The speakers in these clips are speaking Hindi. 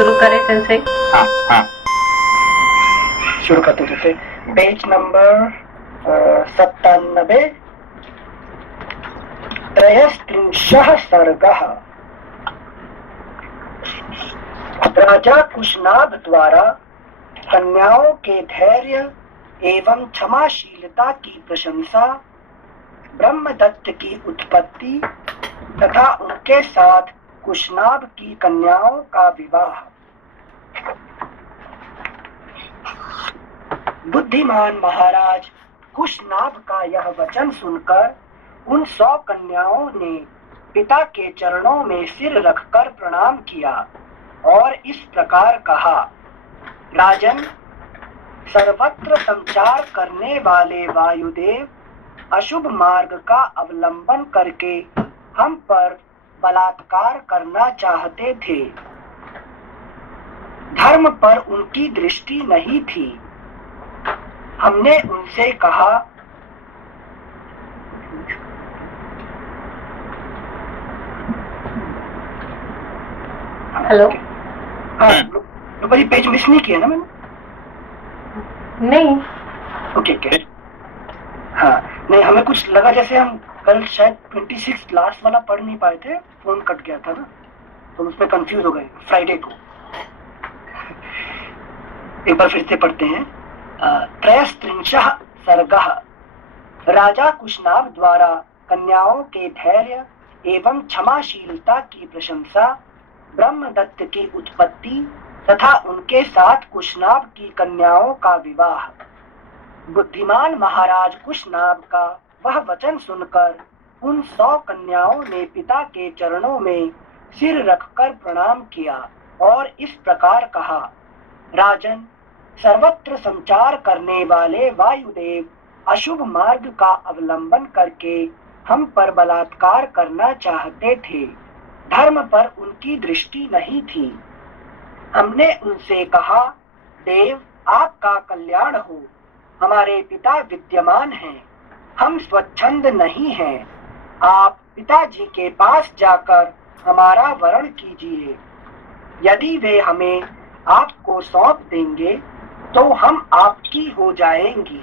शुरू करें सेंसे? हाँ हाँ शुरू करते जैसे पेज नंबर 97 त्रयस्त्रिंशः सर्गः। राजा कुशनाभ द्वारा कन्याओं के धैर्य एवं क्षमाशीलता की प्रशंसा, ब्रह्मदत्त की उत्पत्ति तथा उनके साथ कुशनाभ की कन्याओं का विवाह। बुद्धिमान महाराज कुशनाभ का यह वचन सुनकर उन 100 कन्याओं ने पिता के चरणों में सिर रखकर प्रणाम किया और इस प्रकार कहा, राजन, सर्वत्र संचार करने वाले वायुदेव अशुभ मार्ग का अवलंबन करके हम पर बलात्कार करना चाहते थे। धर्म पर उनकी दृष्टि नहीं थी। हमने उनसे कहा, हेलो। हाँ, पेज मिस नहीं किया ना मैंने? नहीं। Okay okay. हाँ नहीं, हमें कुछ लगा जैसे हम कल शायद 26 लास्ट वाला पढ़ नहीं पाए थे, फोन कट गया था ना, तो उसमें कंफ्यूज हो गए फ्राइडे को। एक बार फिर से पढ़ते हैं। त्रयस्त्रिंशः सर्गः। राजा कुशनाभ द्वारा कन्याओं के धैर्य एवं क्षमाशीलता की प्रशंसा, ब्रह्मदत्त की उत्पत्ति तथा उनके साथ कुशनाभ की कन्याओं का विवाह। बुद्धिमान महाराज कुशनाभ का वह वचन सुनकर उन 100 कन्याओं ने पिता के चरणों में सिर रखकर प्रणाम किया और इस प्रकार कहा, राजन, सर्वत्र संचार करने वाले वायुदेव अशुभ मार्ग का अवलंबन करके हम पर बलात्कार करना चाहते थे। धर्म पर उनकी दृष्टि नहीं थी। हमने उनसे कहा, देव, आपका कल्याण हो। हमारे पिता विद्यमान हैं, हम स्वच्छंद नहीं हैं। आप पिताजी के पास जाकर हमारा वरण कीजिए। यदि वे हमें आपको सौंप देंगे तो हम आपकी हो जाएंगी।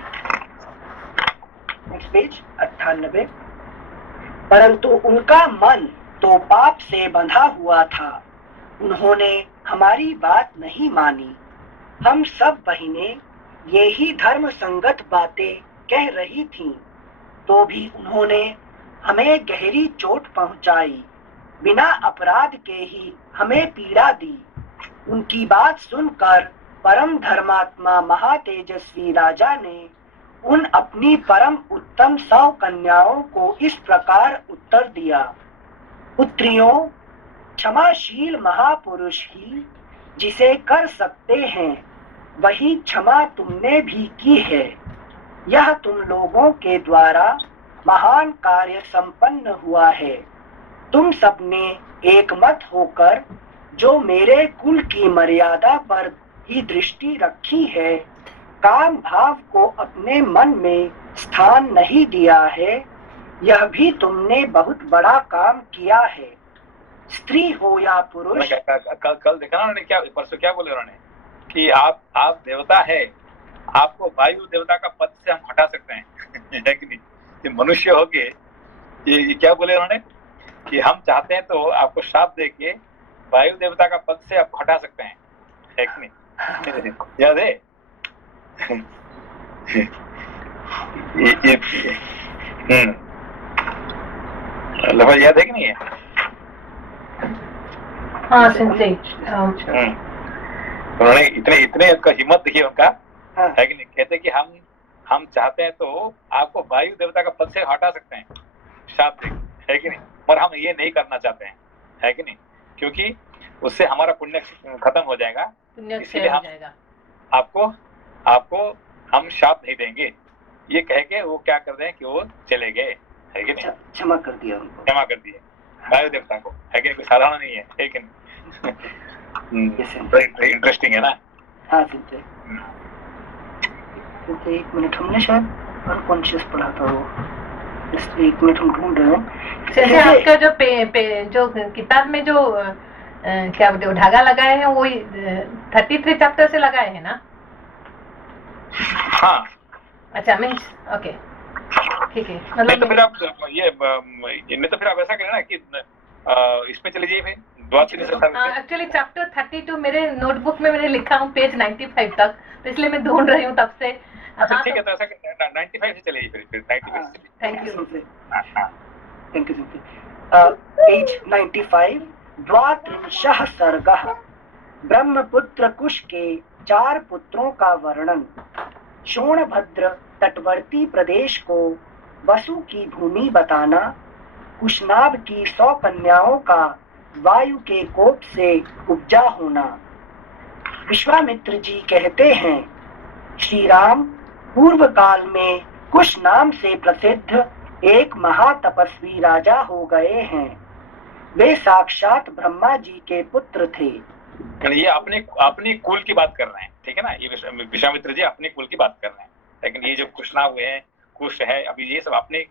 Next page 98। परंतु उनका मन तो पाप से बंधा हुआ था। उन्होंने हमारी बात नहीं मानी। हम सब बहिनें यही धर्म संगत बातें कह रही थीं, तो भी उन्होंने हमें गहरी चोट पहुंचाई। बिना अपराध के ही हमें पीड़ा दी। उनकी बात सुनकर परम धर्मात्मा महातेजस्वी राजा ने उन अपनी परम उत्तम 100 कन्याओं को इस प्रकार उत्तर दिया, पुत्रियों, क्षमाशील महापुरुष ही जिसे कर सकते हैं, वही क्षमा तुमने भी की है। यह तुम लोगों के द्वारा महान कार्य संपन्न हुआ है। तुम सबने एक मत होकर जो मेरे कुल की मर्यादा पर ही दृष्टि रखी है, काम भाव को अपने मन में स्थान नहीं दिया है, यह भी तुमने बहुत बड़ा काम किया है। स्त्री हो या पुरुष। कल देखा ना उन्होंने, क्या परसों क्या बोले उन्होंने कि आप देवता है, आपको वायु देवता का पद से हम हटा सकते हैं। है कि नहीं? कि मनुष्य हो के ये क्या बोले उन्होंने कि हम चाहते हैं तो आपको शाप देके वायु देवता का पद से आपको हटा सकते हैं। है कि नहीं? याद है? लगभग याद है कि नहीं है? हाँ सिंसे। उन्होंने इतने उसका हिम्मत देखिए उनका। है कि नहीं? कहते कि हम चाहते हैं तो आपको वायु देवता का पद से हटा सकते हैं शाप दे। है कि नहीं? पर हम ये नहीं करना चाहते हैं। है कि नहीं? क्योंकि उससे हमारा पुण्य खत्म हो जाएगा, इसलिए हम आपको हम शाप नहीं देंगे। ये कह के वो क्या कर दें कि वो चले गए। है कि नहीं? क्षमा कर दिया उनको, क्षमा कर दिए वायु देवता को। है कि नहीं? कोई साधारण नहीं है। है कि नहीं? इंटरेस्टिंग है ना? हाँ सिंचे। एक मिनट, हमने शायद अनकॉन्शियस पढ़ा था वो, इसलिए एक मिनट हम ढूंढ रहे हैं। जैसे आपका जो जो किताब में जो क्या बोलते हो, धागा लगाए हैं, वो 33 चैप्टर से लगाए हैं ना? हाँ। अच्छा, मीन्स ओके, ठीक है। नहीं मतलब तो फिर आप नहीं तो फिर आप ऐसा करें ना कि इसमें चले जाइए, फिर द्वादशी एक्चुअली चैप्टर 32 मेरे नोटबुक में मैंने लिखा हूँ पेज 95 तक, तो इसलिए मैं ढूंढ रही हूँ तब से। अच्छा ठीक है, तो ऐसा 95 से चले जाइए, फिर 95 से चलिए। Thank you. Thank you. Page 95, द्वात्रिंशः सर्गः। ब्रह्मपुत्र कुश के 4 पुत्रों का वर्णन। शोणभद्र तटवर्ती प्रदेश को वसु की भूमि बताना। कुशनाभ की 100 कन्याओं का वायु के कोप से उपजा होना। विश्वामित्र जी कहते हैं, श्री राम पूर्व काल में कुश नाम से प्रसिद्ध एक महातपस्वी राजा हो गए हैं। वे साक्षात ब्रह्मा जी के पुत्र थे। ये अपने कुल की बात कर रहे हैं, ठीक है ना? ये विश्वामित्र जी अपने कुल की बात कर रहे हैं, लेकिन ये जो कुशना हुए हैं, कुश है, अभी ये सब अपने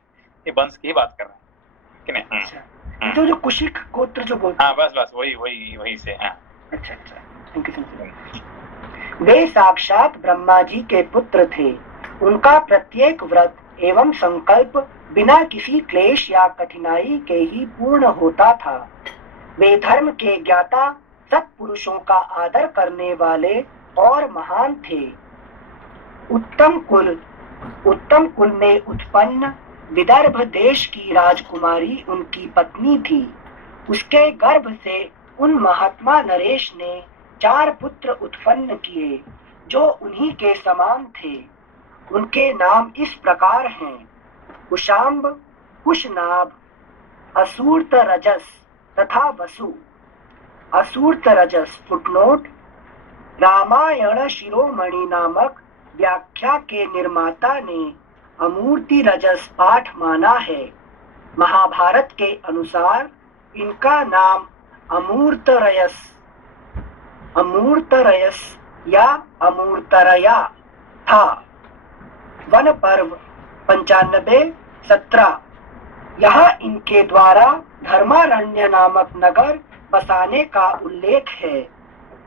वंश की बात कर रहे हैं, कि नहीं? जो कुशिक गोत्र जो बोलते हैं, बस वही से। अच्छा, थैंक यू। वे साक्षात ब्रह्मा जी के पुत्र थे। उनका प्रत्येक व्रत एवं संकल्प बिना किसी क्लेश या कठिनाई के ही पूर्ण होता था। वे धर्म के ज्ञाता, सत्पुरुषों का आदर करने वाले और महान थे। उत्तम कुल में उत्पन्न विदर्भ देश की राजकुमारी उनकी पत्नी थी। उसके गर्भ से उन महात्मा नरेश ने 4 पुत्र उत्पन्न किए, जो उन्हीं के समान थे। उनके नाम इस प्रकार हैं: कुशाम्ब, कुशनाभ, असूर्तरजस तथा वसु। असूर्तरजस फुटनोट: रामायण शिरोमणि नामक व्याख्या के निर्माता ने अमूर्ति रजस पाठ माना है। महाभारत के अनुसार इनका नाम अमूर्तरयस या अमूर्तरया था। वन पर्व 95-17। यहाँ इनके द्वारा धर्मारण्य नामक नगर बसाने का उल्लेख है।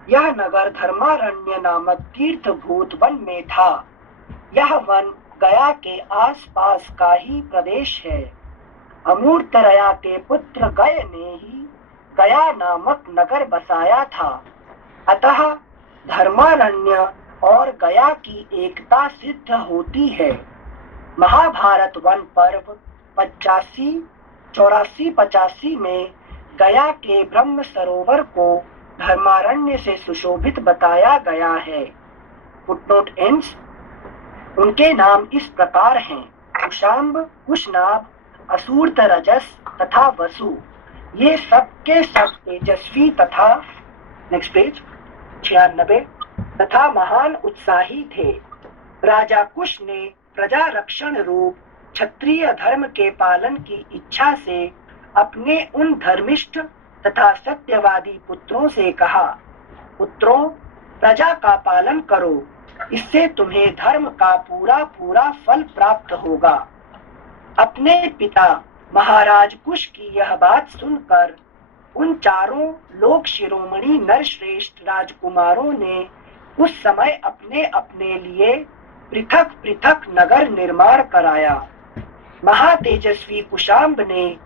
यह नगर धर्मारण्य नामक तीर्थभूत वन में था। यह वन गया के आसपास का ही प्रदेश है। अमूर्तरया के पुत्र गय ने ही गया नामक नगर बसाया था। अतः धर्मारण्य और गया की एकता सिद्ध होती है। महाभारत वन पर्व 85, 84, 85 में गया के ब्रह्म सरोवर को धर्मारण्य से सुशोभित बताया गया है। Footnote ends. उनके नाम इस प्रकार हैं: कुशाम्ब, कुशनाभ, असूर्तरजस तथा वसु। ये सबके सब तेजस्वी तथा नेक्स्ट पेज 96 तथा महान उत्साही थे। राजा कुश ने प्रजा रक्षण रूप क्षत्रिय धर्म के पालन की इच्छा से अपने उन धर्मिष्ठ तथा सत्यवादी पुत्रों से कहा, पुत्रों, प्रजा का पालन करो, इससे तुम्हें धर्म का पूरा पूरा फल प्राप्त होगा। अपने पिता महाराज कुश की यह बात सुनकर उन 4 लोक शिरोमणि नरश्रेष्ठ राजकुमारों ने उस समय अपने अपने लिए पृथक पृथक नगर निर्माण कराया। महातेजस्वी कुशाम्ब ने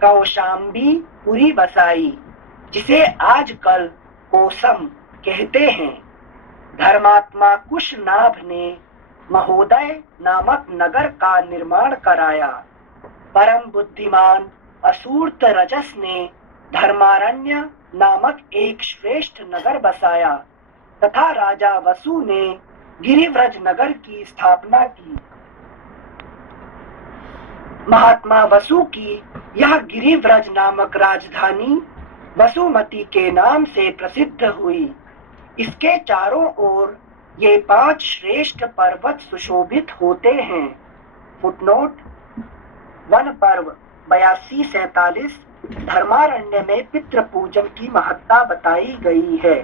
कौशाम्बी पुरी बसाई, जिसे आजकल कोसम कहते हैं। धर्मात्मा कुशनाभ ने महोदय नामक नगर का निर्माण कराया। परम बुद्धिमान असूर्तरजस ने धर्मारण्य नामक एक श्रेष्ठ नगर बसाया तथा राजा वसु ने गिरिव्रज नगर की स्थापना की। महात्मा वसु की यह गिरिव्रज नामक राजधानी वसुमती के नाम से प्रसिद्ध हुई। इसके चारों ओर ये 5 श्रेष्ठ पर्वत सुशोभित होते हैं। फुटनोट: वन पर्व 82-47 धर्मारण्य में पितृ पूजन की महत्ता बताई गई है।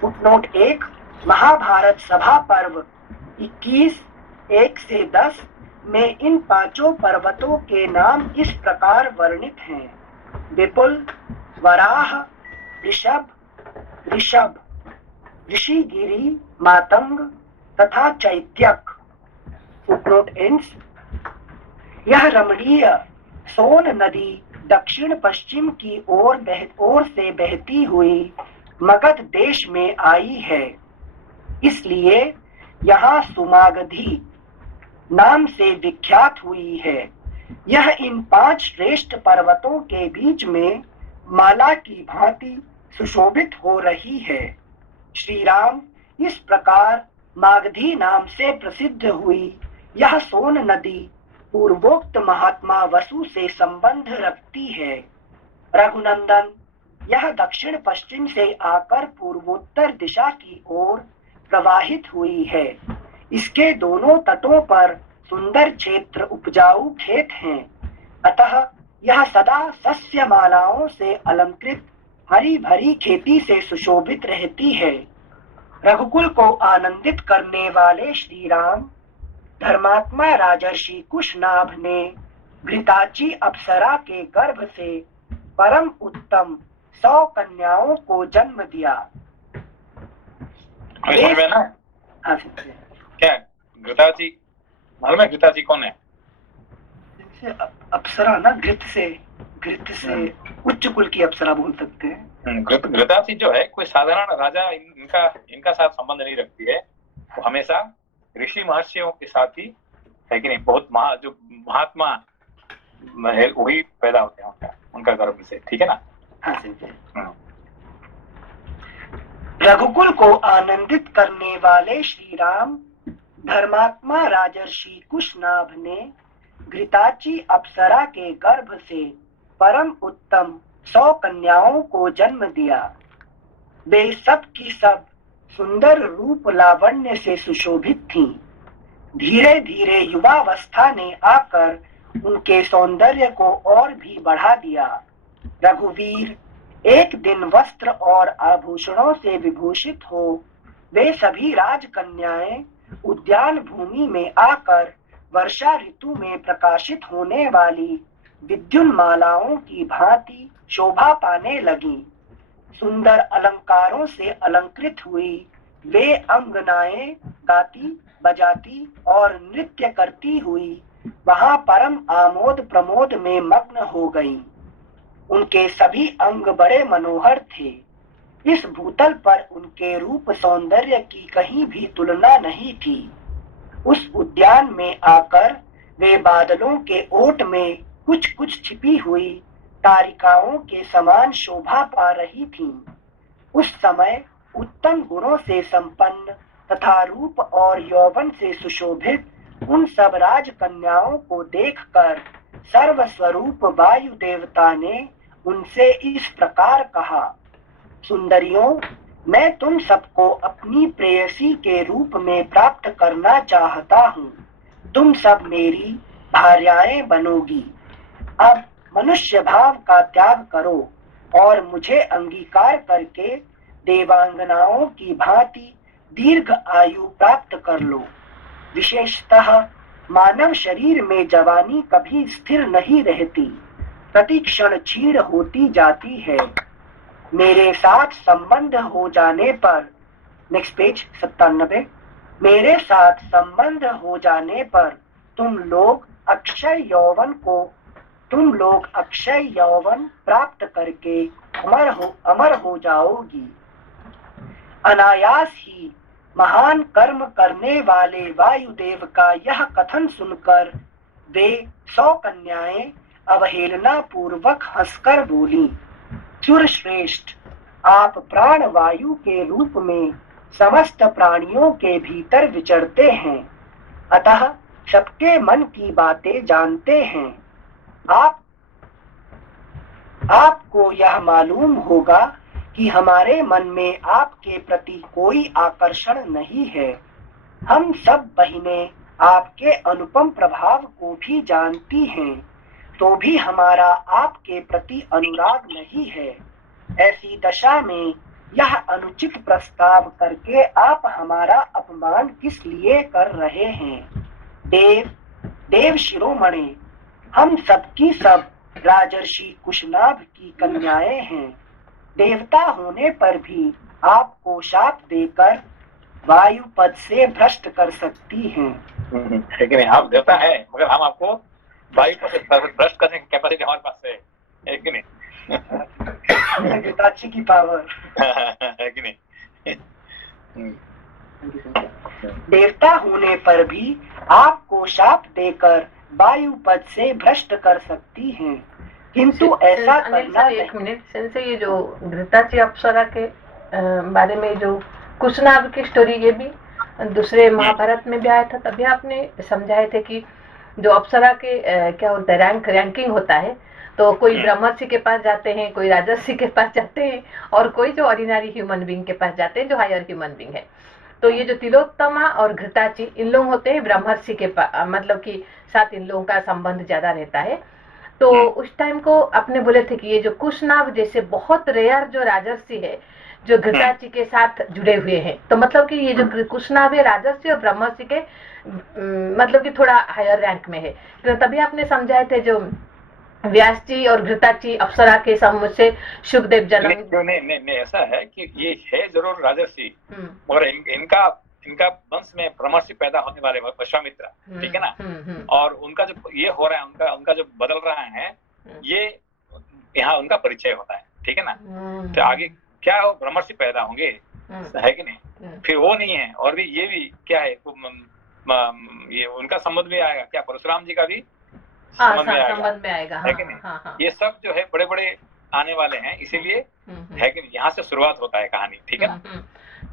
फुटनोट 1 महाभारत सभा पर्व 21-1-10 में इन 5 पर्वतों के नाम इस प्रकार वर्णित हैं: विपुल, वराह, ऋषभ, ऋषभ, ऋषिगिरि, मातंग तथा चैत्यक। Footnote ends. यह रमणीय सोन नदी दक्षिण पश्चिम की ओर से बहती हुई मगध देश में आई है, इसलिए यहाँ सुमागधी नाम से विख्यात हुई है। यह इन 5 श्रेष्ठ पर्वतों के बीच में माला की भांति सुशोभित हो रही है। श्री राम इस प्रकार मागधी नाम से प्रसिद्ध हुई यह सोन नदी पूर्वोक्त महात्मा वसु से संबंध रखती है। रघुनंदन, यह दक्षिण पश्चिम से आकर पूर्वोत्तर दिशा की ओर प्रवाहित हुई है। इसके दोनों तटों पर सुंदर क्षेत्र उपजाऊ खेत हैं, अतः यह सदा सस्य मालाओं से अलंकृत हरी भरी खेती से सुशोभित रहती है। रघुकुल को आनंदित करने वाले श्री राम धर्मात्मा राजर्षि कुशनाभ ने घृताची अप्सरा के गर्भ से परम उत्तम 100 कन्याओं को जन्म दिया। हाँ, क्या घृताची मालूम है? घृताची कौन है? अप्सरा ना, घृत से उच्च कुल की अप्सरा बोल सकते हैं। घृताची जो है कोई साधारण राजा इनका साथ संबंध नहीं रखती है, वो हमेशा ऋषि महर्षियों के साथ ही है कि नहीं। बहुत जो महात्मा है वही पैदा होते हैं उनका गर्भ से, ठीक है ना। हाँ, रघुकुल को आनंदित करने वाले श्री राम धर्मात्मा राजर्षि कुशनाभ ने घृताची अप्सरा के गर्भ से परम उत्तम 100 कन्याओं को जन्म दिया। वे सब की सब सुंदर रूप लावण्य से सुशोभित थीं। धीरे धीरे युवावस्था ने आकर उनके सौंदर्य को और भी बढ़ा दिया। रघुवीर एक दिन वस्त्र और आभूषणों से विभूषित हो वे सभी राजकन्याएं उद्यान भूमि में आकर वर्षा ऋतु में प्रकाशित होने वाली विद्युन्मालाओं की भांति शोभा पाने लगी। सुंदर अलंकारों से अलंकृत हुई वे अंगनाएं गाती बजाती और नृत्य करती हुई वहां परम आमोद प्रमोद में मग्न हो गईं। उनके सभी अंग बड़े मनोहर थे। इस भूतल पर उनके रूप सौंदर्य की कहीं भी तुलना नहीं थी। उस उद्यान में आकर वे बादलों के ओट में कुछ कुछ छिपी हुई तारिकाओं के समान शोभा पा रही थीं। उस समय उत्तम गुणों से संपन्न तथा रूप और यौवन से सुशोभित उन सब राजकन्याओं को देखकर सर्वस्वरूप वायु देवता ने उनसे इस प्रकार कहा, सुंदरियों, मैं तुम सबको अपनी प्रेयसी के रूप में प्राप्त करना चाहता हूँ। तुम सब मेरी भार्याएं बनोगी। अब मनुष्य भाव का त्याग करो और मुझे अंगीकार करके देवांगनाओं की भांति दीर्घ आयु प्राप्त कर लो। विशेषतः मानव शरीर में जवानी कभी स्थिर नहीं रहती, प्रतिक्षण क्षीण होती जाती है। मेरे साथ संबंध हो जाने पर, नेक्स्ट पेज 97, मेरे साथ संबंध हो जाने पर तुम लोग अक्षय यौवन प्राप्त करके अमर हो जाओगी। अनायास ही महान कर्म करने वाले वायुदेव का यह कथन सुनकर वे 100 कन्याएं अवहेलना पूर्वक हंसकर बोली, सुरश्रेष्ठ, आप प्राण वायु के रूप में समस्त प्राणियों के भीतर विचरते हैं, अतः सबके मन की बातें जानते हैं। आपको यह मालूम होगा कि हमारे मन में आपके प्रति कोई आकर्षण नहीं है। हम सब बहिनें आपके अनुपम प्रभाव को भी जानती हैं, तो भी हमारा आपके प्रति अनुराग नहीं है। ऐसी दशा में यह अनुचित प्रस्ताव करके आप हमारा अपमान किस लिए कर रहे हैं? देव शिरोमणि, हम सबकी सब राजर्षि कुशनाभ की कन्याएं हैं। देवता होने पर भी आपको शाप देकर वायु पद से भ्रष्ट कर सकती हैं। है कि नहीं? आप देवता है मगर हम आपको वायु पद से भ्रष्ट करने की कैपेसिटी हमारे पास है कि नहीं? घृताची की पावर। है कि नहीं? देवता होने पर भी आपको शाप देकर वायु पद से भ्रष्ट कर सकती हैं, किंतु ऐसा अनिल करना सर एक मिनट, से ये जो घृताची अप्सरा के बारे में जो कुशनाग की स्टोरी, ये भी दूसरे महाभारत में भी आया था, तभी आपने समझाए थे कि जो अप्सरा के क्या होता है, रैंकिंग होता है, तो कोई ब्रह्मर्षि के पास जाते हैं, कोई राजर्षि के पास जाते हैं, और कोई जो ऑर्डिनरी ह्यूमन बीइंग के पास जाते हैं, जो हायर ह्यूमन बीइंग है। तो ये जो तिलोत्तमा और घृताची, इन लोग होते हैं ब्रह्मर्षि के पास, मतलब कि साथ इन लोगों का संबंध ज्यादा रहता है। तो उस टाइम को आपने बोले थे कि ये जो कुशनाग जैसे बहुत रेयर जो राजर्षि है जो घृताची के साथ जुड़े हुए हैं, तो मतलब कि ये जो कुशनाग है राजर्षि और ब्रह्मर्षि के मतलब कि थोड़ा हायर रैंक में है। तो तभी आपने समझाए थे जो व्यास जी और घृताची अप्सरा के सम्मुख से सुखदेव जन्म। नहीं, ऐसा है कि ये है जरूर राजर्षि, मगर इनका वंश में ब्रह्मर्षि पैदा होने वाले विश्वामित्र, ठीक है ना? और उनका जो ये हो रहा है, उनका जो बदल रहा है, ये यहाँ उनका परिचय होता है, ठीक है ना? तो आगे क्या ब्रह्मर्षि पैदा होंगे, है कि नहीं? फिर वो नहीं है, और भी ये भी क्या है, ये उनका संबंध भी आएगा, क्या परशुराम जी का भी संबंध में आएगा, है कि नहीं? ये सब जो है बड़े बड़े आने वाले हैं, इसीलिए है कि नहीं, यहाँ से शुरुआत होता है कहानी, ठीक है ना?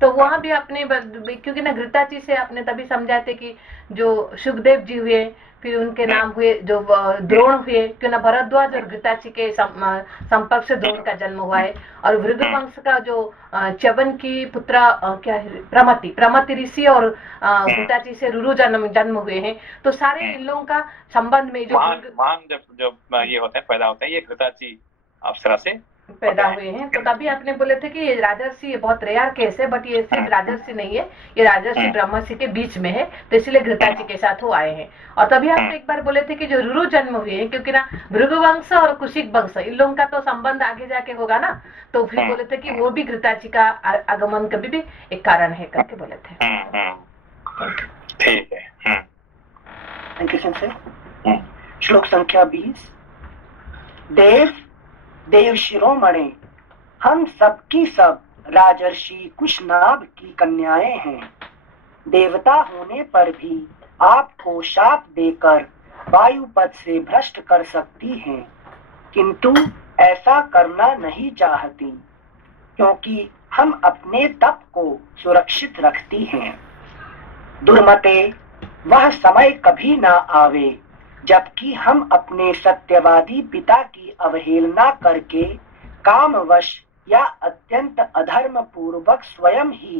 तो वहां भी आपने, क्योंकि ना घृताची से आपने तभी समझाए थे कि जो सुखदेव जी हुए, फिर उनके नाम हुए जो द्रोण हुए, क्यों ना भरद्वाज और घृताची के संपर्क से द्रोण का जन्म हुआ है। और भृगुवंश का जो च्यवन की पुत्र क्या है, प्रमति ऋषि और घृताची से रुरु जन्म हुए हैं। तो सारे इन लोगों का संबंध में जो महान जब ये होते हैं, पैदा होते हैं, ये घृताची अप्सरा से पैदा हुए हैं। तो तभी आपने बोले थे कि ये राजर्षि बहुत रेयर केस है, बट ये सिर्फ राजर्षि नहीं है, ये राजर्षि ब्रह्मर्षि के बीच में है, तो इसलिए घृताची के साथ वो आए हैं। और तभी आप एक बार बोले थे कि जो रुरु जन्म हुए हैं, क्योंकि ना भृगुवंश और कुशिक वंश इन लोगों का तो संबंध आगे जाके होगा ना, तो फिर बोले थे कि वो भी घृताची का आगमन कभी भी एक कारण है करके बोले थे। ठीक है। Thank you sir. श्लोक संख्या 20। देव शिरोमणे, हम सबकी सब राजर्षि कुशनाग की कन्याएं हैं। देवता होने पर भी आपको शाप देकर वायु पद से भ्रष्ट कर सकती हैं, किंतु ऐसा करना नहीं चाहती, क्योंकि हम अपने तप को सुरक्षित रखती हैं। दुर्मते, वह समय कभी ना आवे जबकि हम अपने सत्यवादी पिता की अवहेलना करके कामवश या अत्यंत अधर्म पूर्वक स्वयं ही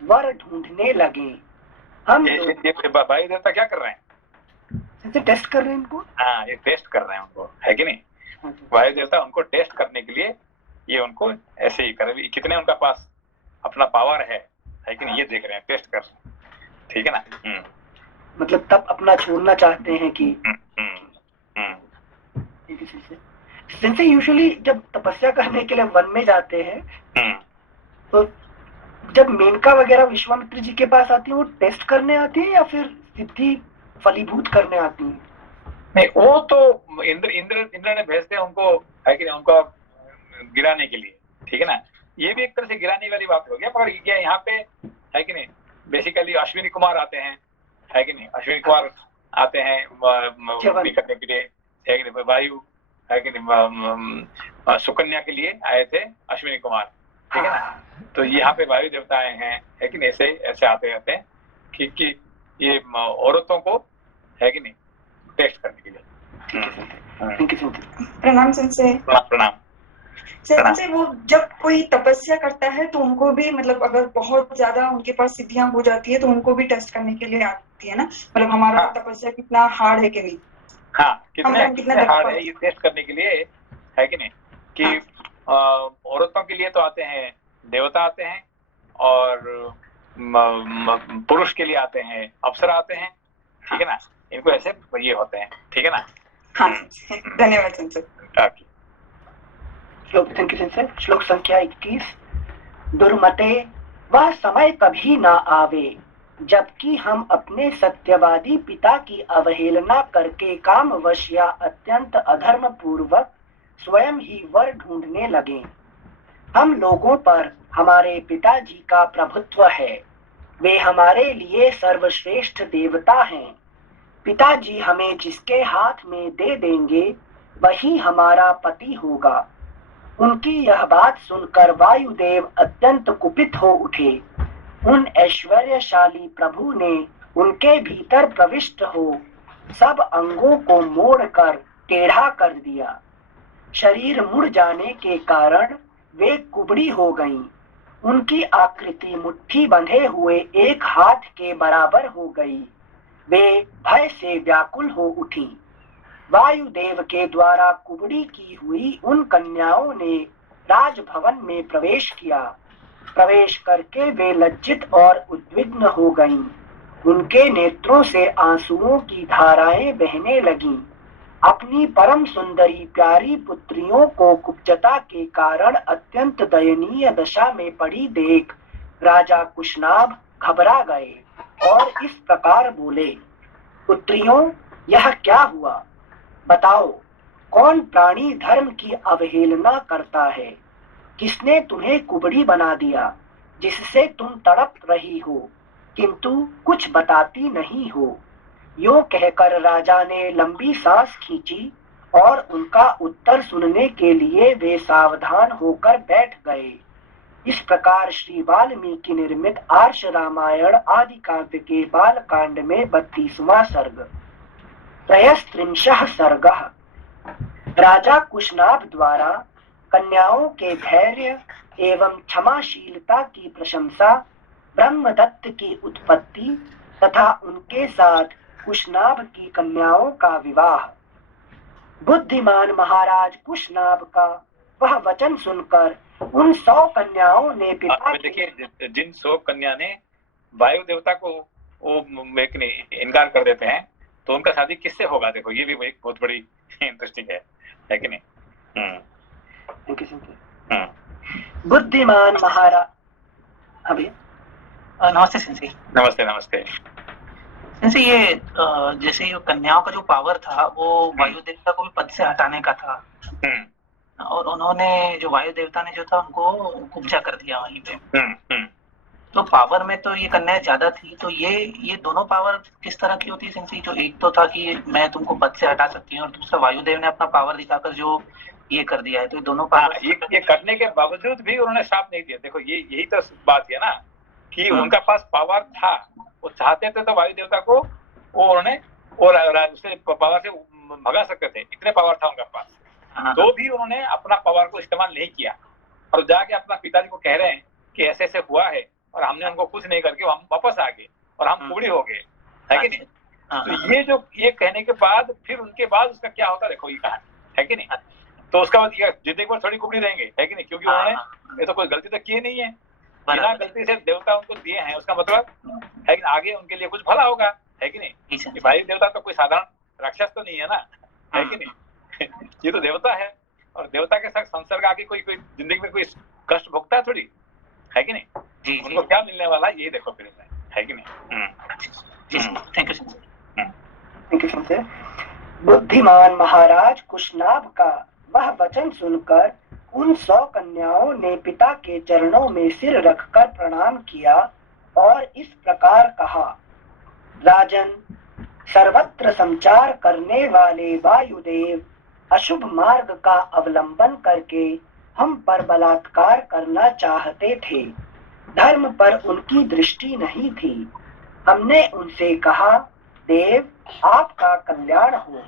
वर ढूंढने लगे। हम ये वायु देवता क्या कर रहे हैं? टेस्ट कर रहे हैं इनको। हाँ, ये टेस्ट कर रहे हैं उनको, है कि नहीं? वायु देवता उनको टेस्ट करने के लिए ये उनको ऐसे ही करे, कितने उनका पास अपना पावर है कि नहीं, ये देख रहे हैं, टेस्ट कर रहे हैं, ठीक है ना? मतलब तब अपना छोड़ना चाहते हैं कि जैसे यूजुअली जब तपस्या करने के लिए वन में जाते हैं, तो जब मेनका वगैरह विश्वामित्र जी के पास आती है, वो टेस्ट करने आती है या फिर सिद्धि फलीभूत करने आती है? नहीं, वो तो इंद्र ने भेजते हैं उनको, है कि नहीं, उनको गिराने के लिए, ठीक है ना? ये भी एक तरह से गिराने वाली बात हो गया, मगर क्या यहाँ पे है कि नहीं, बेसिकली अश्विनी कुमार आते हैं, है कि नहीं? अश्विनी कुमार आते हैं करने के लिए, है कि नहीं? वायु, है कि नहीं, सुकन्या के लिए आए थे अश्विनी कुमार, ठीक है ना? तो यहाँ पे वायु देवता आए हैं, है कि नहीं? ऐसे आते रहते हैं कि ये औरतों को, है कि नहीं, टेस्ट करने के लिए। प्रणाम संसे। प्रणाम सर, वो जब कोई तपस्या करता है तो उनको भी, मतलब अगर बहुत ज्यादा उनके पास सिद्धियां हो जाती है तो उनको भी टेस्ट करने के लिए आती है ना, मतलब हमारा तपस्या कितना हार्ड है कि नहीं? हाँ, कितने हार्ड है ये टेस्ट करने के लिए, है कि नहीं? कि औरतों के लिए तो आते हैं देवता, आते हैं, और पुरुष के लिए आते हैं अप्सरा आते हैं, ठीक है ना? इनको ऐसे ये होते हैं, ठीक है ना? हाँ, धन्यवाद संसे। श्लोक संख्या 21। दुर्मते, वह समय कभी ना आवे जबकि हम अपने सत्यवादी पिता की अवहेलना करके कामवश या अत्यंत अधर्म पूर्वक स्वयं ही वर ढूंढने लगे। हम लोगों पर हमारे पिताजी का प्रभुत्व है। वे हमारे लिए सर्वश्रेष्ठ देवता हैं। पिताजी हमें जिसके हाथ में दे देंगे वही हमारा पति होगा। उनकी यह बात सुनकर वायुदेव अत्यंत कुपित हो उठे। उन ऐश्वर्यशाली प्रभु ने उनके भीतर प्रविष्ट हो सब अंगों को मोड़कर टेढ़ा कर दिया। शरीर मुड़ जाने के कारण वे कुबड़ी हो गईं। उनकी आकृति मुट्ठी बंधे हुए एक हाथ के बराबर हो गई। वे भय से व्याकुल हो उठी। वायुदेव के द्वारा कुबड़ी की हुई उन कन्याओं ने राजभवन में प्रवेश किया। प्रवेश करके वे लज्जित और उद्विग्न हो गईं। उनके नेत्रों से आंसुओं की धाराएं बहने लगीं। अपनी परम सुंदरी प्यारी पुत्रियों को कुब्जता के कारण अत्यंत दयनीय दशा में पड़ी देख राजा कुशनाभ घबरा गए और इस प्रकार बोले, पुत्रियों, यह क्या हुआ? बताओ, कौन प्राणी धर्म की अवहेलना करता है? किसने तुम्हें कुबड़ी बना दिया जिससे तुम तड़प रही हो किंतु कुछ बताती नहीं हो? यो कहकर राजा ने लंबी सांस खींची और उनका उत्तर सुनने के लिए वे सावधान होकर बैठ गए। इस प्रकार श्री वाल्मीकि निर्मित आर्ष रामायण आदि काव्य के बाल कांड में 32वां सर्ग। त्रयस्त्रिंशः सर्गः। राजा कुशनाभ द्वारा कन्याओं के धैर्य एवं क्षमाशीलता की प्रशंसा, ब्रह्मदत्त की उत्पत्ति तथा उनके साथ कुशनाभ की कन्याओं का विवाह। बुद्धिमान महाराज कुशनाभ का वह वचन सुनकर उन 100 कन्याओं ने पिता देखिए, जिन 100 कन्या ने वायु देवता को वो इनकार कर देते हैं तो उनका शादी किससे होगा? देखो, ये भी एक बहुत बड़ी इंटरेस्टिंग है कि नहीं? बुद्धिमान महाराज। अभी नमस्ते सिंसी। नमस्ते नमस्ते सिंसी, ये जैसे ये कन्याओं का जो पावर था वो वायु देवता को भी पद से हटाने का था और उन्होंने जो वायु देवता ने जो था उनको कुब्जा कर दिया वहीं पे। तो पावर में तो ये कन्याएं ज्यादा थी, तो ये दोनों पावर किस तरह की होती है सिंसी? जो एक तो था कि मैं तुमको पद से हटा सकती हूँ और दूसरा वायुदेव ने अपना पावर दिखाकर जो ये कर दिया है, तो दोनों पावर ये करने के बावजूद भी उन्होंने श्राप नहीं दिया। देखो, ये यही तो बात है ना कि उनका पास पावर था, वो चाहते थे तो वायु देवता को वो उन्होंने और उससे पावर से भगा सकते थे, इतने पावर था उनका पास। तो भी उन्होंने अपना पावर को इस्तेमाल नहीं किया और जाके अपना पिताजी को कह रहे हैं कि ऐसे ऐसे हुआ है और हमने उनको कुछ नहीं करके हम वापस आ गए और हम कुबड़ी हो गए, है कि नहीं? तो ये कहने के बाद फिर उनके बाद उसका क्या होता देखो, ये कहानी है कि नहीं? तो उसका बाद जिंदगी पर थोड़ी कुबड़ी रहेंगे, है कि नहीं? क्योंकि उन्होंने ये तो कोई गलती तो की नहीं है, बिना गलती से देवता उनको दिए हैं, उसका मतलब है कि आगे उनके लिए कुछ भला होगा, है कि नहीं? भाई देवता तो कोई साधारण राक्षस तो नहीं है ना, है कि नहीं? ये तो देवता है और देवता के साथ संसर्ग आगे कोई जिंदगी में कोई कष्ट भोगता है थोड़ी, है कि नहीं? जी, उनको क्या मिलने वाला है, ये देखो फिर, है कि नहीं? Thank you sir. बुद्धिमान महाराज कुशनाभ का वह वचन सुनकर उन 100 कन्याओं ने पिता के चरणों में सिर रखकर प्रणाम किया और इस प्रकार कहा, राजन, सर्वत्र संचार करने वाले वायुदेव अशुभ मार्ग का अवलंबन करके हम पर बलात्कार करना चाहते थे। धर्म पर उनकी दृष्टि नहीं थी। हमने उनसे कहा, देव, आपका कल्याण हो,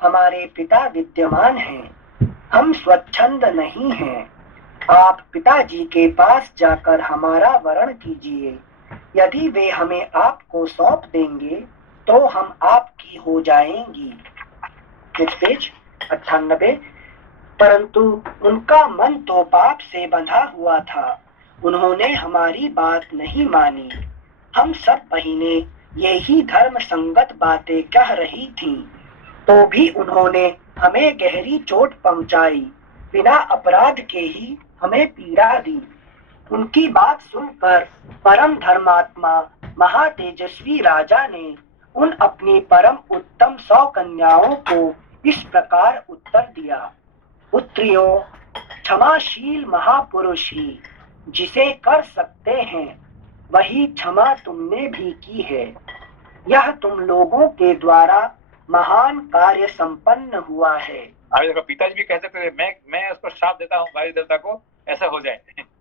हमारे पिता विद्यमान हैं, हम स्वच्छंद नहीं हैं। आप पिताजी के पास जाकर हमारा वरण कीजिए। यदि वे हमें आपको सौंप देंगे तो हम आपकी हो जाएंगी। पेज 98। परंतु उनका मन तो पाप से बंधा हुआ था। उन्होंने हमारी बात नहीं मानी। हम सब बहिनें यही धर्म संगत बातें कह रही थीं, तो भी उन्होंने हमें गहरी चोट पहुंचाई। बिना अपराध के ही हमें पीड़ा दी। उनकी बात सुनकर परम धर्मात्मा महातेजस्वी राजा ने उन अपनी परम उत्तम 100 कन्याओं को इस प्रकार उत्तर दिया। पुत्रियों, क्षमाशील महापुरुष ही जिसे कर सकते हैं वही क्षमा तुमने भी की है। यह तुम लोगों के द्वारा महान कार्य संपन्न हुआ है। अभी देखो, पिताजी भी कह सकते थे मैं उसको श्राप देता हूँ वायु देवता को, ऐसा हो जाए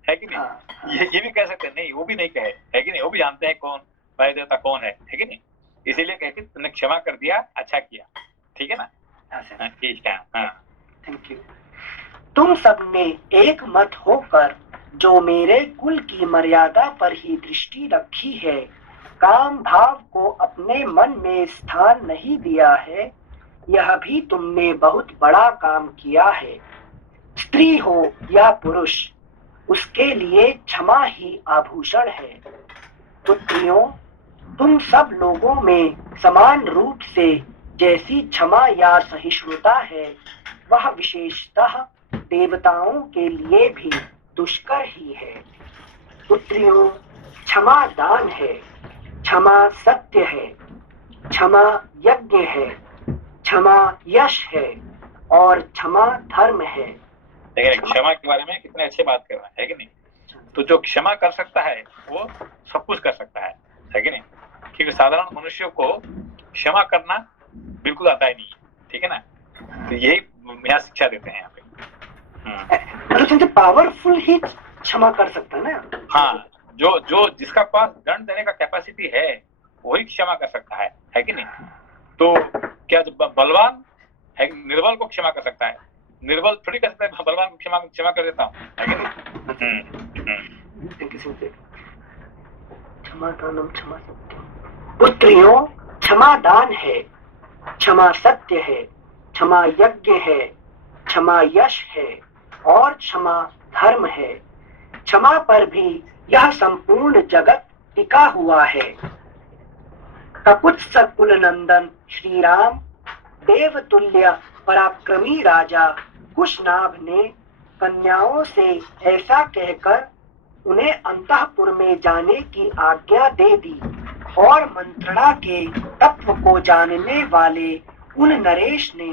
है कि नहीं? हाँ, ये भी कह सकते हैं, नहीं वो भी नहीं कहे, है कि नहीं? वो भी जानते हैं कौन वायु देवता कौन है कि नहीं? इसीलिए कहते तुमने क्षमा कर दिया, अच्छा किया, ठीक है ना? ठीक है, हाँ, थैंक यू। तुम सब ने एक मत होकर जो मेरे कुल की मर्यादा पर ही दृष्टि रखी है, काम भाव को अपने मन में स्थान नहीं दिया है, यह भी तुमने बहुत बड़ा काम किया है। स्त्री हो या पुरुष, उसके लिए क्षमा ही आभूषण है। पुत्रियों, तुम सब लोगों में समान रूप से जैसी क्षमा या सहिष्णुता है, वह विशेषतः देवताओं के लिए भी दुष्कर ही है। पुत्रियों, क्षमा दान है, क्षमा सत्य है, क्षमा यज्ञ है, क्षमा यश है और क्षमा धर्म है। लेकिन क्षमा के बारे में कितने अच्छे बात कर रहा है कि नहीं? तो जो क्षमा कर सकता है वो सब कुछ कर सकता है कि नहीं? क्योंकि साधारण मनुष्यों को क्षमा करना बिल्कुल आता ही नहीं है, ठीक है ना? तो यही यहाँ शिक्षा देते हैं यहाँ पे। पावरफुल ही क्षमा कर सकता है ना? हाँ, जो जिसका पास दंड देने का कैपेसिटी है वही क्षमा कर सकता है कि नहीं? तो क्या जो बलवान है निर्बल को क्षमा कर सकता है? निर्बल थोड़ी कर सकता है बलवान को क्षमा कर देता हूँ, है कि नहीं? क्षमा दानम क्षमा सत्य। पुत्रियों, क्षमा दान है, क्षमा सत्य है, क्षमा यज्ञ है, क्षमा यश है और क्षमा धर्म है। क्षमा पर भी यह संपूर्ण जगत टिका हुआ है। ककुत्स कुल नंदन श्री राम, देवतुल्य पराक्रमी राजा कुशनाभ ने कन्याओं से ऐसा कहकर उन्हें अंतःपुर में जाने की आज्ञा दे दी और मंत्रणा के तत्व को जानने वाले उन नरेश ने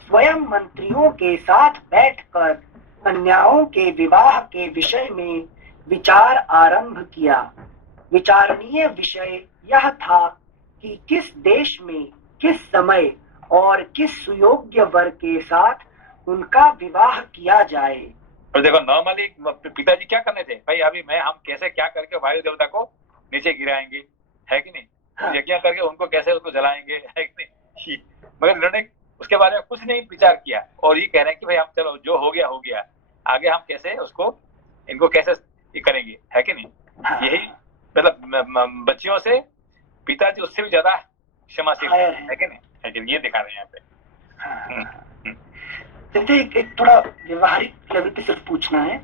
स्वयं मंत्रियों के साथ बैठकर कन्याओं के विवाह के विषय में विचार आरंभ किया। विचारणीय विषय यह था कि किस देश में, किस समय और किस सुयोग्य वर के साथ उनका विवाह किया जाए। और देखो, नॉर्मली पिताजी क्या करने थे भाई? अभी हम कैसे क्या करके वायु देवता को नीचे गिराएंगे, है कि नहीं? हाँ। यज्ञ करके उनको कैसे उसको जलाएंगे, है कि नहीं? मगर इन्होंने उसके बारे में कुछ नहीं विचार किया और ये कह रहे हैं कि भाई हम चलो जो हो गया, आगे हम कैसे उसको इनको कैसे करेंगे, है कि नहीं? हाँ। यही मतलब बच्चियों से पिताजी उससे भी ज्यादा क्षमाशील है कि नहीं? लेकिन ये दिखा रहे हैं यहाँ पे। एक थोड़ा व्यवहारिक लेवल पे सिर्फ पूछना है,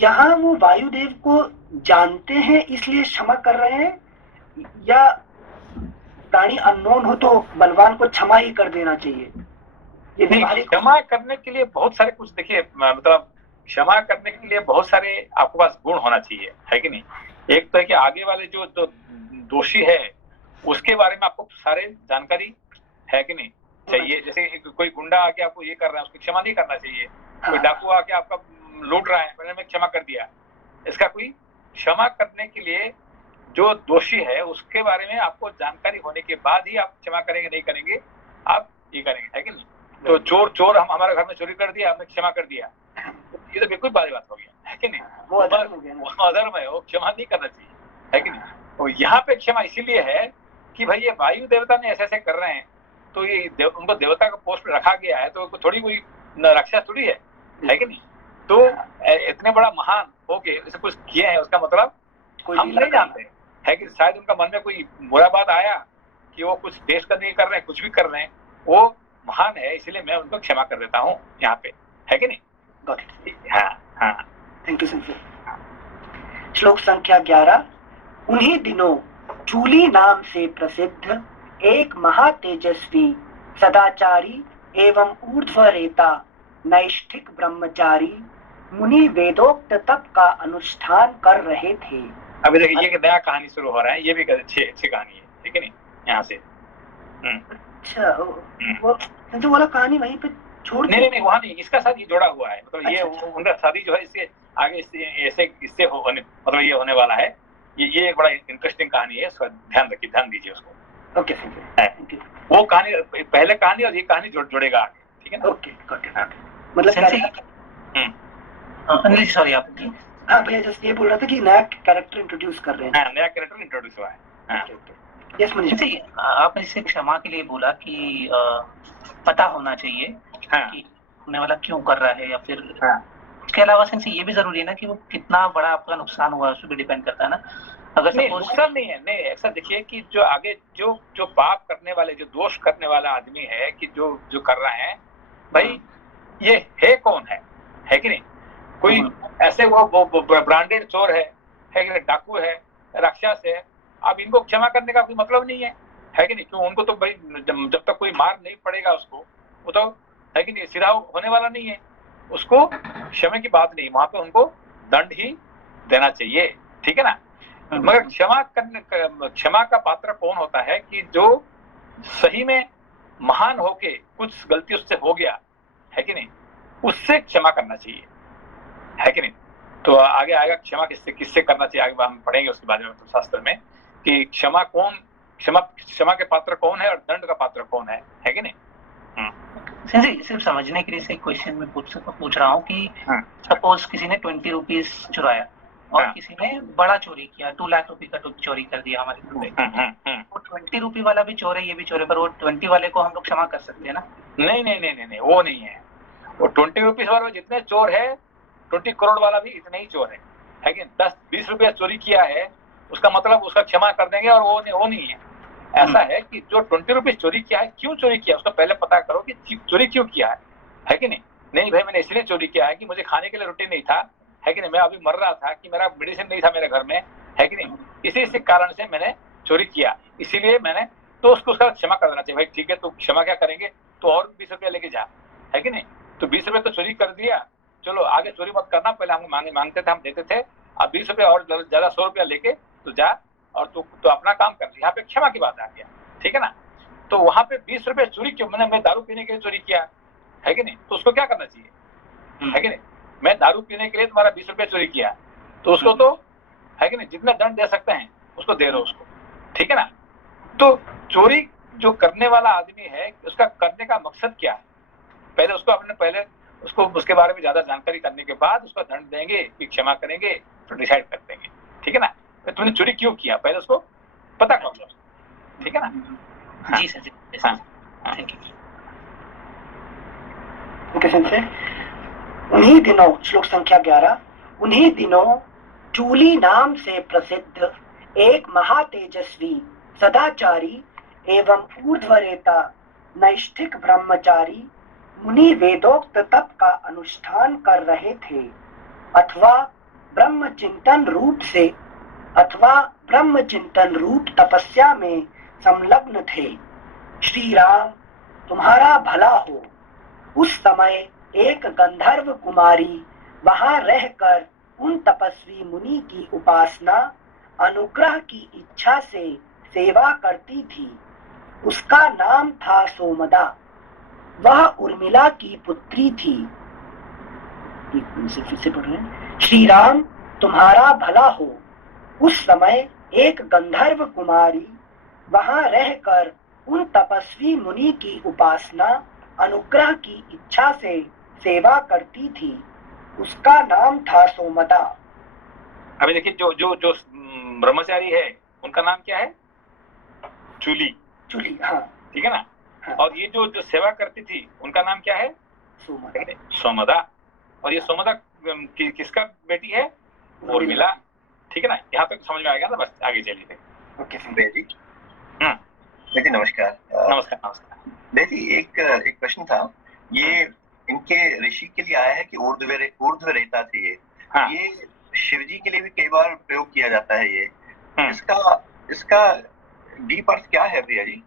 यहाँ वो वायुदेव को जानते हैं इसलिए क्षमा कर रहे हैं, या प्राणी अननोन हो तो बलवान को क्षमा ही कर देना चाहिए? ये क्षमा करने के लिए बहुत सारे कुछ, देखिए मतलब क्षमा करने के लिए बहुत सारे आपके पास गुण होना चाहिए, है कि नहीं? एक तो है कि आगे वाले जो दोषी है उसके बारे में आपको सारे जानकारी है कि नहीं चाहिए। जैसे कोई गुंडा आके आपको ये कर रहा है, उसको क्षमा नहीं करना चाहिए। कोई डाकू आके आपका लूट रहा है, मैंने क्षमा कर दिया, इसका कोई क्षमा करने के लिए जो दोषी है उसके बारे में आपको जानकारी होने के बाद ही आप क्षमा करेंगे, नहीं करेंगे आप ये करेंगे, है कि नहीं? तो चोर हम हमारे घर में चोरी कर दिया, हमने क्षमा कर दिया, ये तो बिल्कुल बात हो गया, है कि नहीं? वो अधर्म है, वो क्षमा नहीं करना चाहिए, है कि नहीं? तो यहाँ पे क्षमा इसीलिए है कि भाई ये वायु देवता ने ऐसे कर रहे हैं, तो ये उनको देवता का पोस्ट में रखा गया है, तो थोड़ी कोई रक्षा थोड़ी है कि नहीं? तो इतने बड़ा महान हो के इसे कुछ किए हैं, उसका मतलब हम नहीं जानते है कि शायद उनका मन में कोई बुरा बात आया कि वो कुछ देश का नहीं कर रहे हैं, कुछ भी कर रहे हैं, वो महान है इसलिए मैं उनको क्षमा कर देता हूँ यहाँ पे, है कि नहीं? हाँ। Thank you sir. श्लोक संख्या 11। उन्हीं दिनों चूली नाम से प्रसिद्ध एक महातेजस्वी सदाचारी एवं ऊर्ध्वरेता नैष्ठिक ब्रह्मचारी मुनि वेदोक्त तप का अनुष्ठान कर रहे थे। अभी देखिए ये नया कहानी शुरू हो रहा है, ये भी अच्छी कहानी है, ठीक है नहीं, यहाँ से। अच्छा, वो वाला कहानी वहीं पे छोड़ नहीं वहाँ नहीं, इसका साथ ये जोड़ा हुआ है, मतलब ये उनका शादी जो है इससे आगे इससे मतलब ये होने वाला है। ये एक बड़ा इंटरेस्टिंग कहानी है, इसका ध्यान दीजिए उसको। ओके, वो कहानी पहले कहानी और ये कहानी जुड़ेगा आगे, ठीक है ना? ओके, मतलब अनिल सॉरी आप हाँ भैया, जस्ट ये बोल रहा था कि नया कैरेक्टर इंट्रोड्यूस कर रहे हैं। हाँ, नया कैरेक्टर इंट्रोड्यूस हुआ है। यस मनीष, आपने जैसे क्षमा के लिए बोला कि पता होना चाहिए कि होने वाला क्यों कर रहा है, या फिर उसके अलावा से ये भी जरूरी है ना कि वो कितना बड़ा आपका नुकसान हुआ, उस पर भी डिपेंड करता है ना। अगर नुकसान नहीं है, नहीं ऐसा देखिए कि जो आगे जो पाप करने वाले, जो दोष करने वाला आदमी है कि जो कर रहा है भाई, ये है कौन है कि नहीं? कोई ऐसे वो ब्रांडेड चोर है कि नहीं, डाकू है, राक्षस है, अब इनको क्षमा करने का कोई मतलब नहीं है कि नहीं? क्यों? उनको तो भाई जब तक कोई मार नहीं पड़ेगा उसको, वो तो है कि नहीं, सीधा होने वाला नहीं है, उसको क्षमा की बात नहीं, वहां पे उनको दंड ही देना चाहिए, ठीक है ना? मगर क्षमा का पात्र कौन होता है कि जो सही में महान होके कुछ गलती उससे हो गया है कि नहीं, उससे क्षमा करना चाहिए, है कि नहीं? तो आगे आएगा क्षमा किससे करना चाहिए, आगे हम पढ़ेंगे उसके बारे में, तो शास्त्र में कि क्षमा के पात्र कौन है और दंड का पात्र कौन है कि नहीं? सिर्फ समझने के लिए से क्वेश्चन में पूछ रहा हूँ कि सपोज किसी ने 20 रुपीज चुराया और किसी ने बड़ा चोरी किया, 2 लाख रुपए का चोरी कर दिया हमारे घर पे, वो 20 रुपए वाला भी चोर है, ये भी चोर है, पर वो 20 वाले को हम लोग क्षमा कर सकते हैं ना? नहीं, वो नहीं है। वो 20 रुपीज वाले जितने चोर है, 20 करोड़ वाला भी इतने ही चोर है कि 10-20 रुपया चोरी किया है, उसका मतलब उसका क्षमा कर देंगे, और वो नहीं है। ऐसा है कि जो 20 रुपीज चोरी किया है, क्यों चोरी किया उसको पहले पता करो कि चोरी क्यों किया है कि नहीं भाई मैंने इसलिए चोरी किया है कि मुझे खाने के लिए रोटी नहीं था, है कि नहीं, मैं अभी मर रहा था, कि मेरा मेडिसिन नहीं था मेरे घर में, है कि नहीं, इसी कारण से मैंने चोरी किया, इसीलिए मैंने, तो उसका क्षमा कर देना चाहिए। भाई ठीक है, तो क्षमा क्या करेंगे, तो और 20 रुपया लेके जा, है कि नहीं? तो 20 रुपये तो चोरी कर दिया, चलो आगे चोरी मत करना, पहले हम मांगते थे, हम देते थे, अब 20 रुपया और ज्यादा 100 रुपया लेके तो जा और तो अपना काम कर। यहाँ पे क्षमा की बात आ गया, ठीक है ना? तो वहां पे 20 रुपये चोरी क्यों, मैं दारू पीने के लिए चोरी किया, है कि नहीं, तो उसको क्या करना चाहिए, है कि नहीं? मैं दारू पीने के लिए तुम्हारा 20 रुपये चोरी किया, तो उसको तो, है कि नहीं, जितना दंड दे सकते हैं उसको दे दो उसको, ठीक है ना? तो चोरी जो करने वाला आदमी है, उसका करने का मकसद क्या है, पहले उसको उसके बारे में ज्यादा जानकारी करने के बाद उसका दंड देंगे कि क्षमा करेंगे, तो डिसाइड कर देंगे, ठीक है ना? तो तुमने चोरी क्यों किया, पहले उसको पता कर लो, ठीक है ना? जी सर, थैंक यू। उन्हीं दिनों, श्लोक संख्या 11, उन्हीं दिनों चूली नाम से प्रसिद्ध एक महातेजस्वी सदाचारी एवं ऊर्ध्वरेता नैष्ठिक ब्रह्मचारी मुनि वेदोक्त तप का अनुष्ठान कर रहे थे, अथवा ब्रह्म चिंतन रूप तपस्या में संलग्न थे। श्री राम तुम्हारा भला हो। उस समय एक गंधर्व कुमारी वहां रहकर उन तपस्वी मुनि की उपासना, अनुग्रह की इच्छा से सेवा करती थी। उसका नाम था सोमदा। वह उर्मिला की पुत्री थी। फिर से पढ़ रहे हैं। श्री राम तुम्हारा भला हो। उस समय एक गंधर्व कुमारी वहां रहकर उन तपस्वी मुनि की उपासना, अनुग्रह की इच्छा से सेवा करती थी। उसका नाम था सोमदा। अभी देखिए, जो ब्रह्मचारी है उनका नाम क्या है? चूली, हाँ, ठीक है ना? हाँ। और ये जो सेवा करती थी उनका नाम क्या है? सोमदा। और ये सोमदा किसका बेटी है? उर्मिला, ठीक है ना? यहाँ तक समझ में आएगा ना, बस आगे चलिए। ओके जी। देखिए, नमस्कार। देखिए, एक प्रश्न था, ये इनके ऋषि के लिए आया है कि ऊर्ध्वरेता थे ये। हाँ। ये शिव जी के लिए भी कई बार प्रयोग किया जाता है ये। इसका डीप अर्थ क्या है भैया जी?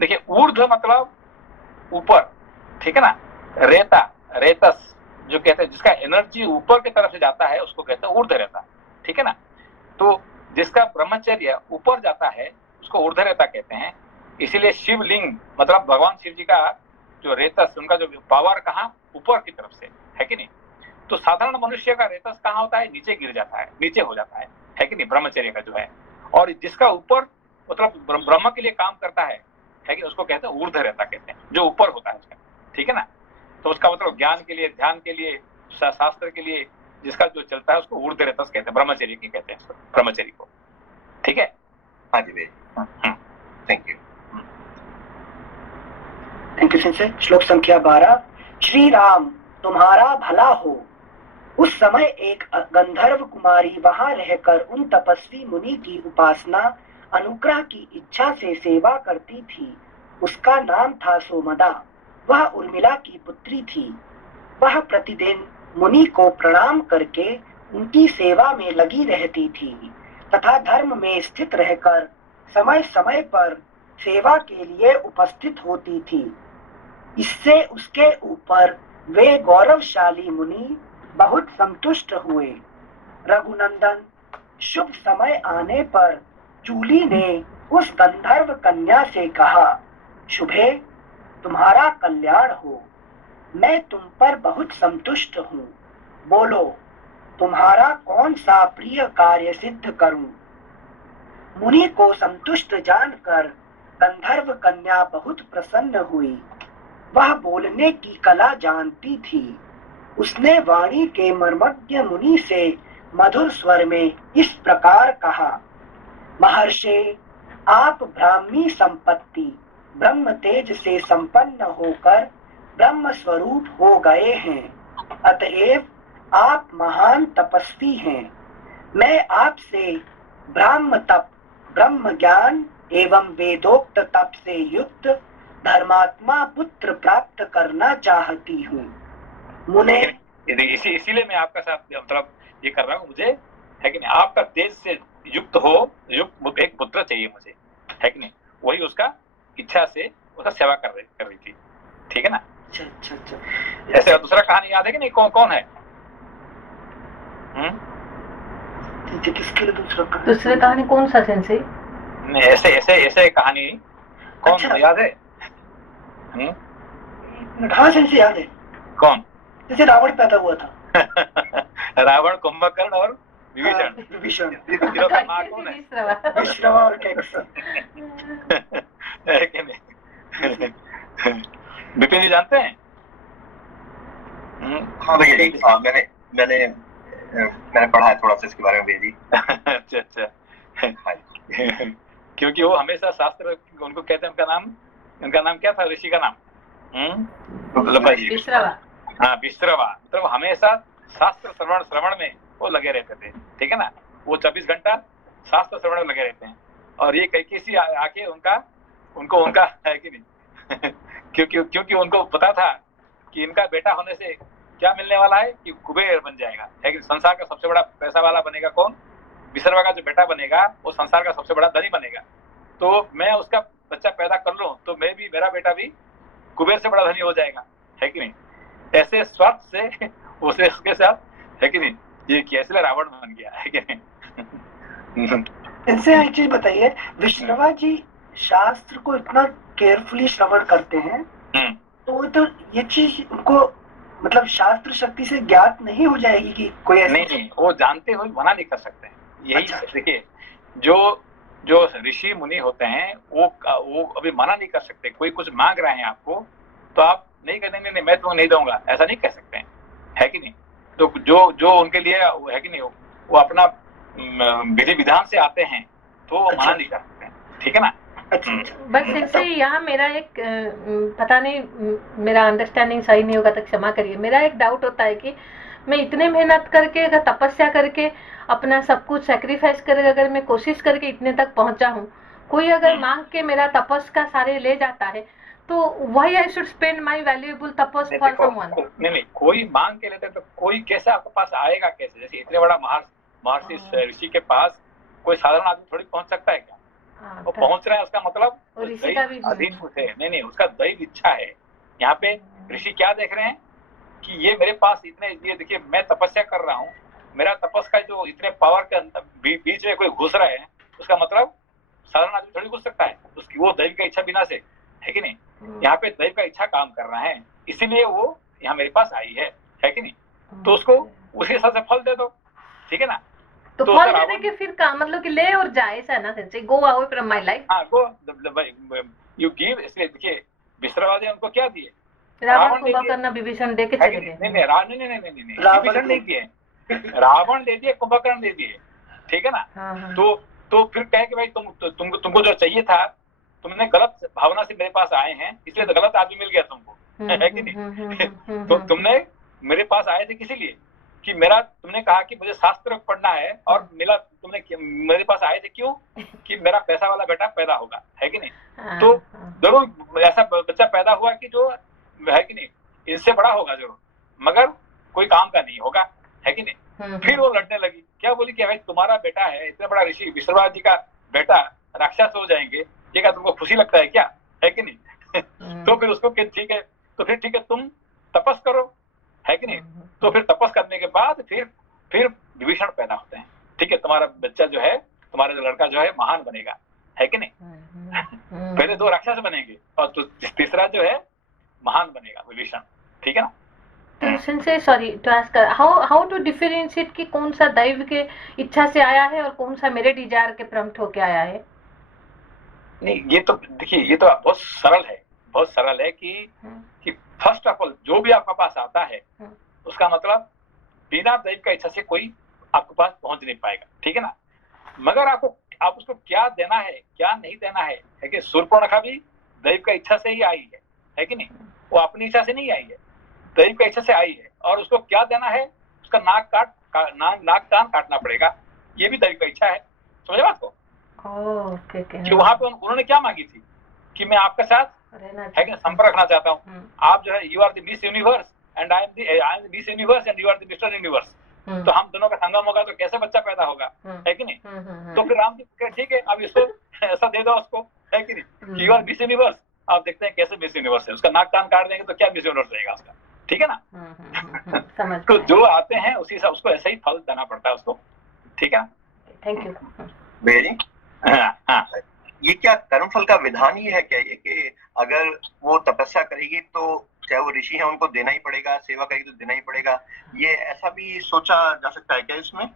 देखिए, ऊर्ध्व मतलब ऊपर, ठीक है ना? रेता रेतस जो कहते हैं, जिसका एनर्जी ऊपर की तरफ से जाता है उसको कहते हैं ऊर्ध्व रेता, ठीक है ना। तो जिसका ब्रह्मचर्य ऊपर जाता है उसको ऊर्ध्व रेता कहते हैं। इसीलिए शिवलिंग मतलब भगवान शिव जी का जो रेतस, उनका जो पावर कहाँ, ऊपर की तरफ से, है कि नहीं। तो साधारण मनुष्य का रेतस कहाँ होता है, नीचे गिर जाता है, नीचे हो जाता है कि नहीं, ब्रह्मचर्य का जो है। और जिसका ऊपर मतलब ब्रह्म के लिए काम करता है कि उसको कहते हैं ऊर्ध्व रेता कहते हैं, जो ऊपर होता है उसका, ठीक है ना। तो उसका मतलब ज्ञान के लिए, ध्यान के लिए, शास्त्र के लिए जिसका जो चलता है उसको ऊर्ध्व रेतस कहते हैं, ब्रह्मचर्य की कहते हैं ब्रह्मचर्य को, ठीक है। हाँ जी भैया, thank you. Thank you sensei. श्लोक संख्या 12। श्री राम तुम्हारा भला हो। उस समय एक गंधर्व कुमारी वहां रहकर उन तपस्वी मुनि की उपासना, अनुग्रह की इच्छा से सेवा करती थी। उसका नाम था सोमदा। वह उर्मिला की पुत्री थी। वह प्रतिदिन मुनि को प्रणाम करके उनकी सेवा में लगी रहती थी तथा धर्म में स्थित रहकर समय समय पर सेवा के लिए उपस्थित होती थी। इससे उसके ऊपर वे गौरवशाली मुनि बहुत संतुष्ट हुए। रघुनंदन, शुभ समय आने पर चूली ने उस गंधर्व कन्या से कहा, शुभे, तुम्हारा कल्याण हो। मैं तुम पर बहुत संतुष्ट हूँ। बोलो, तुम्हारा कौन सा प्रिय कार्य सिद्ध करूं? मुनि को संतुष्ट जानकर गंधर्व कन्या बहुत प्रसन्न हुई। वह बोलने की कला जानती थी। उसने वाणी के मर्मज्ञ मुनि से मधुर स्वर में इस प्रकार कहा, महर्षि, आप ब्राह्मी संपत्ति ब्रह्म तेज से संपन्न होकर ब्रह्म स्वरूप हो गए हैं। अतएव आप महान तपस्वी हैं। मैं आपसे ब्रह्म तप, ब्रह्म ज्ञान एवं वेदोक्त तप से युक्त धर्मात्मा पुत्र प्राप्त करना चाहती हूँ। मुने, इसीलिए मैं आपका साथ मतलब ये कर रहा हूँ, मुझे है कि नहीं, आपका तेज से युक्त हो, युक्त एक पुत्र चाहिए मुझे, है कि नहीं। वही उसका इच्छा से उसका सेवा कर रही थी, ठीक है ना। अच्छा। ऐसे दूसरा कहानी याद है कि नहीं, कौन है? किसके लिए दूसरे कहानी कौन सा सेंसे? नहीं, ऐसे कहानी कौन? अच्छा। याद है? हाँ सेंसे याद है। कौन? जैसे रावण पैदा हुआ था। रावण, कुंभकर्ण और विभीषण। तीनों का माँ कौन है? विश्रवा और कैकस। है कि नहीं? विपिन जी जानते हैं? हाँ भैया, मैंने पढ़ा है थोड़ा सा इसके बारे में भैया जी। अच्छा। क्योंकि वो हमेशा शास्त्र, उनको कहते हैं, उनका नाम क्या था, ऋषि का नाम? विश्रवा। हाँ, विश्रवा। तो हमेशा शास्त्र श्रवण में वो लगे रहते थे, ठीक है ना। वो 24 घंटा शास्त्र श्रवण में लगे रहते हैं। और ये कैसी आके उनका है कि नहीं क्योंकि उनको पता था कि इनका बेटा होने से क्या मिलने वाला है, कि कुबेर बन जाएगा, है कि संसार का सबसे बड़ा पैसा वाला बनेगा। कौन? विश्रवा का जो बेटा बनेगा वो संसार का सबसे बड़ा धनी बनेगा। तो मैं उसका बच्चा पैदा कर लूं तो मेरा बेटा भी कुबेर से बड़ा धनी हो जाएगा, है कि नहीं। ऐसे स्वार्थ से उसके साथ, है कि नहीं, ये किया, इसलिए रावण बन गया, है कि नहीं। इनसे एक चीज बताइए, विश्रवा जी शास्त्र को इतना केयरफुली श्रवण करते हैं, तो ये चीज उनको मतलब शास्त्र शक्ति से ज्ञात नहीं हो जाएगी कि कोई नहीं, वो जानते हुए मना नहीं कर सकते हैं। यही देखिए, जो ऋषि मुनि होते हैं वो अभी मना नहीं कर सकते। कोई कुछ मांग रहे हैं आपको तो आप नहीं कहते नहीं मैं तुम्हें नहीं दूंगा, ऐसा नहीं कह सकते हैं, है कि नहीं। तो जो उनके लिए है कि नहीं, वो अपना विधि विधान से आते हैं तो मना नहीं कर सकते हैं, ठीक है ना। बस इससे यहाँ मेरा एक पता नहीं, मेरा अंडरस्टैंडिंग सही नहीं होगा तो क्षमा करिए। मेरा एक डाउट होता है कि मैं इतने मेहनत करके, अगर तपस्या करके, अपना सब कुछ सैक्रिफाइस करके, अगर मैं कोशिश करके इतने तक पहुंचा हूँ, कोई अगर मांग के मेरा तपस का सारे ले जाता है, तो why I should spend my valuable तपस फॉर समवन? नहीं, कोई मांग के लेते तो कोई कैसे आपके पास आएगा कैसे? जैसे इतने बड़ा महर्षि ऋषि के पास कोई साधारण आदमी थोड़ी पहुंच सकता है क्या? वो पहुंच रहा है, उसका मतलब अधीन है। नहीं, उसका दैव इच्छा है। यहाँ पे ऋषि क्या देख रहे हैं कि ये मेरे पास इतने, ये देखिए मैं तपस्या कर रहा हूँ, मेरा तपस का जो इतने पावर के अंदर बीच में कोई घुस रहा है, उसका मतलब साधारण आदमी थोड़ी घुस सकता है उसकी, वो दैव की इच्छा बिना से, है कि नहीं। यहाँ पे दैव का इच्छा काम कर रहा है, इसीलिए वो यहाँ मेरे पास आई है कि नहीं। तो उसको उसी हिसाब से फल दे दो, ठीक है ना। तो फल देने के फिर काम मतलब कि ले और जाए, ऐसा है ना sensei, go away from my life. हाँ, गो यू गिव। इसलिए देखिए विश्रावादी उनको क्या दिए, रावण कुंभकर्ण विभीषण दे के चले गए। नहीं विभीषण नहीं दिए, रावण दे दिए, कुंभकर्ण दे दिए, ठीक है ना। तो फिर कहे कि भाई तुमको जो चाहिए था, तुमने गलत भावना से मेरे पास आए हैं, इसलिए तो गलत आदमी मिल गया तुमको, है कि नहीं। तो तुमने मेरे पास आए थे किसी लिए कि मेरा, तुमने कहा कि मुझे शास्त्र पढ़ना है, और मिला तुमने मेरे पास आए थे क्यों, कि मेरा पैसा वाला बेटा पैदा होगा, है कि नहीं। तो जरूर ऐसा बच्चा पैदा हुआ कि जो, है कि नहीं, इनसे बड़ा होगा जरूर, मगर कोई काम का नहीं होगा, है कि नहीं। फिर वो लड़ने लगी, क्या बोली कि भाई तुम्हारा बेटा है, इतना बड़ा ऋषि विश्रवाद जी का बेटा राक्षस हो जाएंगे, ये क्या तुमको खुशी लगता है क्या, है कि नहीं। तो फिर उसको ठीक है, तो फिर ठीक है तुम तपस करो, है कि नहीं। तो फिर तपस करने के बाद फिर विभीषण पैदा होते हैं, ठीक है। तुम्हारा बच्चा जो है, तुम्हारा जो लड़का जो है महान बनेगा, है कि नहीं। पहले 2 राक्षस बनेंगे और तीसरा जो है महान बनेगा विभीषण, ठीक है ना। तो since sorry to ask, how to differentiate कि कौन सा दैव के इच्छा से आया है और कौन सा मेरे डिजायर के प्रम्प्ट होके आया है। नहीं, ये तो देखिए, ये तो बहुत सरल है कि फर्स्ट ऑफ ऑल जो भी आपके पास आता है, उसका मतलब बिना दैव का इच्छा से कोई आपके पास पहुंच नहीं पाएगा, ठीक है ना। मगर आप उसको क्या देना है, क्या नहीं देना है कि शूर्पणखा भी दैव का इच्छा से ही आई है कि नहीं। वो अपनी इच्छा से नहीं आई है, दैव का इच्छा से आई है, और उसको क्या देना है, उसका नाक कान काटना पड़ेगा, ये भी दैव का इच्छा है, समझे बात को। कि वहां पे उन्होंने क्या मांगी थी कि मैं आपके साथ है कि संपर्क रखना चाहता हूँ, आप जो है you are the Miss Universe and I am the Miss Universe and you are the Mister Universe. तो हम दोनों का संगम होगा तो कैसे बच्चा पैदा होगा, है कि नहीं। तो फिर राम जी कहे ठीक है, अब इसको ऐसा दे दो उसको, है कि नहीं, यू आर मिस यूनिवर्स। आप देखते हैं कैसे मिस यूनिवर्स है, उसका नाक कान काट देंगे तो क्या मिस यूनिवर्स रहेगा उसका, ठीक है ना। तो जो आते हैं उसी से उसको ऐसे ही फल देना पड़ता है उसको, ठीक है। Thank you. वेरी ये क्या कर्मफल का विधान ही है क्या, ये कि अगर वो तपस्या करेगी तो चाहे वो ऋषि है उनको देना ही पड़ेगा, सेवा करेगी तो देना ही पड़ेगा, ये ऐसा भी सोचा जा सकता है क्या इसमें।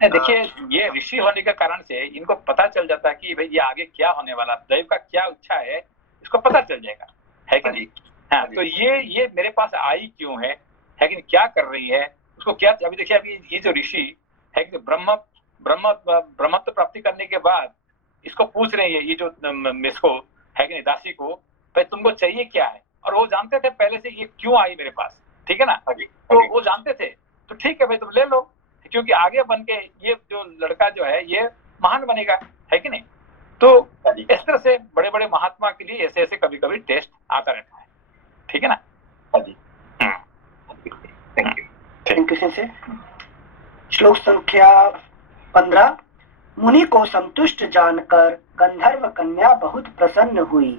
देखिए, ये ऋषि होने के कारण से इनको पता चल जाता है कि भाई ये आगे क्या होने वाला, दैव का क्या इच्छा है, इसको पता चल जाएगा, है कि नहीं। हाँ, तो ये मेरे पास आई क्यों है कि नहीं, क्या कर रही है, उसको क्या। अभी देखिए, अभी ये जो ऋषि है कि ब्रह्मत्व प्राप्ति करने के बाद इसको पूछ रहे हैं, ये जो इसको है कि नहीं, दासी को, भाई तुमको चाहिए क्या है, और वो जानते थे पहले से ये क्यों आई मेरे पास, ठीक है ना। तो वो जानते थे, तो ठीक है भाई तुम ले लो, क्योंकि आगे बन के ये जो लड़का जो है ये महान बनेगा, है कि नहीं। तो इस तरह से बड़े बड़े महात्मा के लिए ऐसे ऐसे कभी कभी टेस्ट आता रहता है, ठीक है ना। थैंक यू से। श्लोक संख्या 15। मुनि को संतुष्ट जानकर गंधर्व कन्या बहुत प्रसन्न हुई।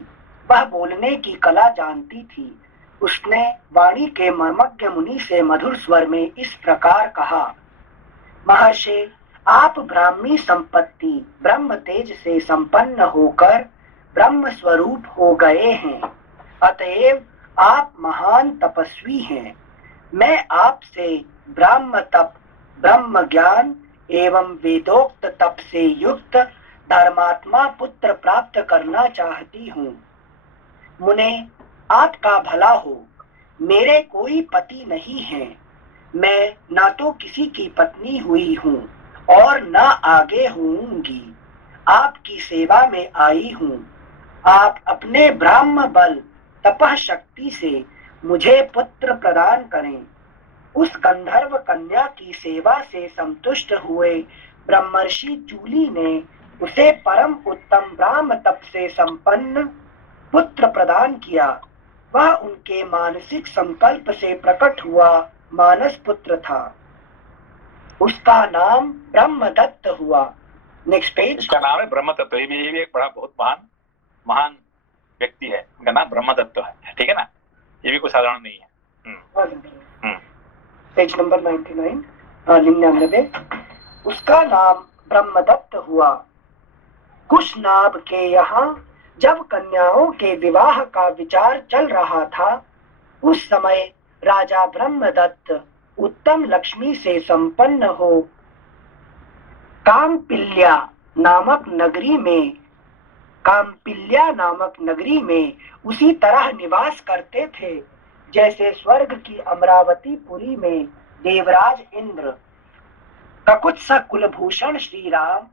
वह बोलने की कला जानती थी। उसने वाणी के मर्मज्ञ मुनि से मधुर स्वर में इस प्रकार कहा, महर्षि, आप ब्राह्मी संपत्ति ब्रह्म तेज से संपन्न होकर ब्रह्म स्वरूप हो गए हैं, अतएव आप महान तपस्वी हैं। मैं आपसे ब्रह्म तप, ब्रह्म ज्ञान एवं वेदोक्त तप से युक्त धर्मात्मा पुत्र प्राप्त करना चाहती हूँ। मुने, आपका भला हो। मेरे कोई पति नहीं है। मैं ना तो किसी की पत्नी हुई हूँ और न आगे होऊंगी। आपकी सेवा में आई हूँ। आप अपने ब्राह्म बल तपः शक्ति से मुझे पुत्र प्रदान करें। उस गंधर्व कन्या की सेवा से संतुष्ट हुए ब्रह्मर्षि चूली ने उसे परम उत्तम ब्राह्म तप से संपन्न पुत्र प्रदान किया। वह उनके मानसिक संकल्प से प्रकट हुआ मानस पुत्र था। उसका नाम ब्रह्मदत्त हुआ। Next page. उसका नाम है ब्रह्मदत्त। ये भी एक बड़ा बहुत महान व्यक्ति है, उनका नाम ब्रह्मदत्त है, ठीक है ना। ये भी कोई साधारण नहीं है। पेज नंबर 99, उसका नाम ब्रह्मदत्त हुआ। कुशनाभ के यहाँ जब कन्याओं के विवाह का विचार चल रहा था, उस समय राजा ब्रह्मदत्त उत्तम लक्ष्मी से संपन्न हो कामपिल्या नामक नगरी में उसी तरह निवास करते थे जैसे स्वर्ग की अमरावती पुरी में देवराज इंद्र। ककुत्स कुलभूषण श्री राम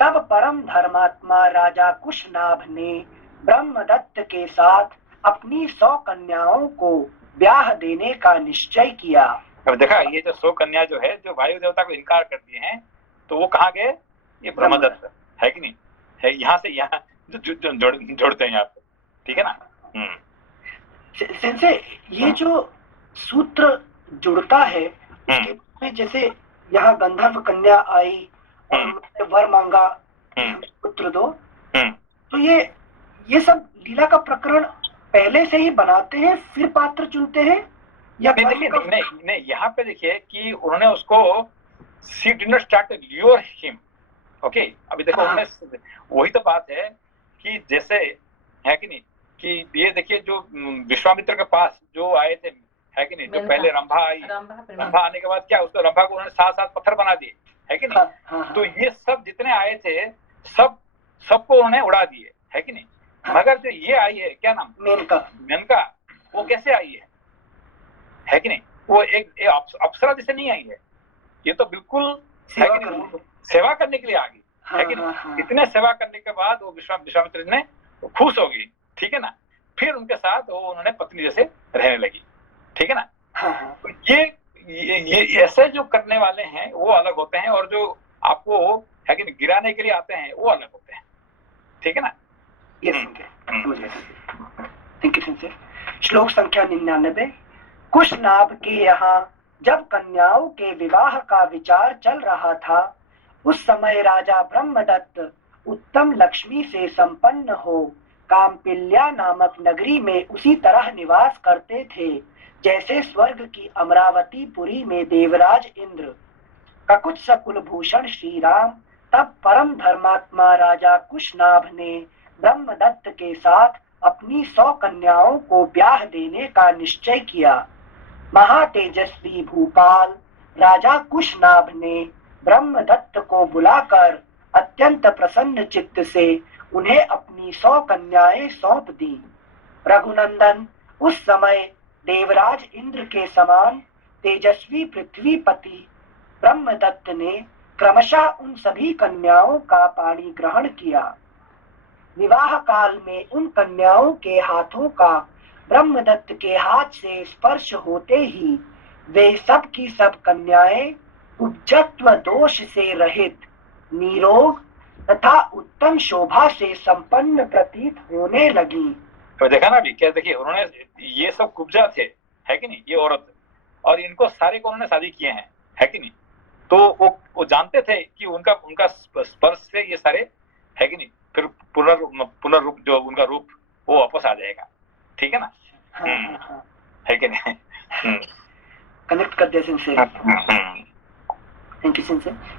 तब परम धर्मात्मा राजा कुशनाभ ने ब्रह्मदत्त के साथ अपनी 100 कन्याओं को ब्याह देने का निश्चय किया। अब देखा, ये जो 100 कन्या जो है, जो वायु देवता को इनकार कर दिए हैं, तो वो कहाँ गए? ये ब्रह्मदत्त है कि नहीं है, यहाँ से यहाँ जोड़ते हैं यहाँ पे, ठीक है ना। से ये जो सूत्र जुड़ता है, इसके जैसे यहाँ गंधर्व कन्या आई और वर मांगा, पुत्र दो, तो ये सब लीला का प्रकरण पहले से ही बनाते हैं, फिर पात्र चुनते हैं, या नहीं, यहाँ पे देखिए कि उन्होंने उसको she did not start to lure him, okay. अभी देखो, उन्होंने वही तो बात है कि जैसे है कि नहीं, कि ये देखिए जो विश्वामित्र के पास जो आए थे, है कि नहीं, जो पहले रंभा आई, रंभा आने के बाद क्या, उसको रंभा को उन्होंने 7 पत्थर बना दिए, है कि नहीं। तो ये सब जितने आए थे, सबको उन्होंने उड़ा दिए, है कि नहीं। मगर जो ये आई है, क्या नाम, मेनका, वो कैसे आई है कि नहीं, वो एक अप्सरा जैसे नहीं आई है, ये तो बिल्कुल सेवा करने के लिए आ गई, है कि नहीं। इतने सेवा करने के बाद वो विश्वामित्र ने खुश हो गई, ठीक है ना। फिर उनके साथ वो उन्होंने पत्नी जैसे रहने लगी, ठीक है ना। तो ये ऐसे जो करने वाले हैं वो अलग होते हैं, और जो आपको है कि नहीं गिराने के लिए आते हैं वो अलग होते हैं, ठीक है ना। श्लोक संख्या 99। कुशनाभ के यहाँ जब कन्याओं के विवाह का विचार चल रहा था, उस समय राजा ब्रह्मदत्त उत्तम लक्ष्मी से संपन्न हो कामपिल्या नामक नगरी में उसी तरह निवास करते थे जैसे स्वर्ग की अमरावती पुरी में देवराज इंद्र। ककुत्स कुलभूषण श्री राम तब परम धर्मात्मा राजा कुशनाभ ने ब्रह्मदत्त के साथ अपनी 100 कन्याओं को ब्याह देने का निश्चय किया। महातेजस्वी भूपाल राजा कुशनाभ ने ब्रह्मदत्त को बुलाकर अत्यंत प्रसन्न चित्त से उन्हें अपनी 100 कन्याएं सौंप दी। रघुनंदन उस समय देवराज इंद्र के समान तेजस्वी पृथ्वीपति ब्रह्मदत्त ने क्रमशः उन सभी कन्याओं का पाणी ग्रहण किया। विवाह काल में उन कन्याओं के हाथों का ब्रह्मदत्त के हाथ से स्पर्श होते ही वे सब की सब कन्याएं उपजत्व दोष से रहित, निरोग तथा उत्तम शोभा से संपन्न प्रतीत होने लगी। तो देखा ना, भी क्या देखिए, उन्होंने ये सब कुब्जा थे, है कि नहीं, ये औरत, और इनको सारे को उन्होंने शादी किए हैं, है कि नहीं। तो वो जानते थे कि उनका स्पर्श से ये सारे, है कि नहीं, फिर पुनर्रूप जो उनका रूप वो वापस आ जाएगा, ठीक है ना। है कि नहीं। कनेक्ट कर दिया।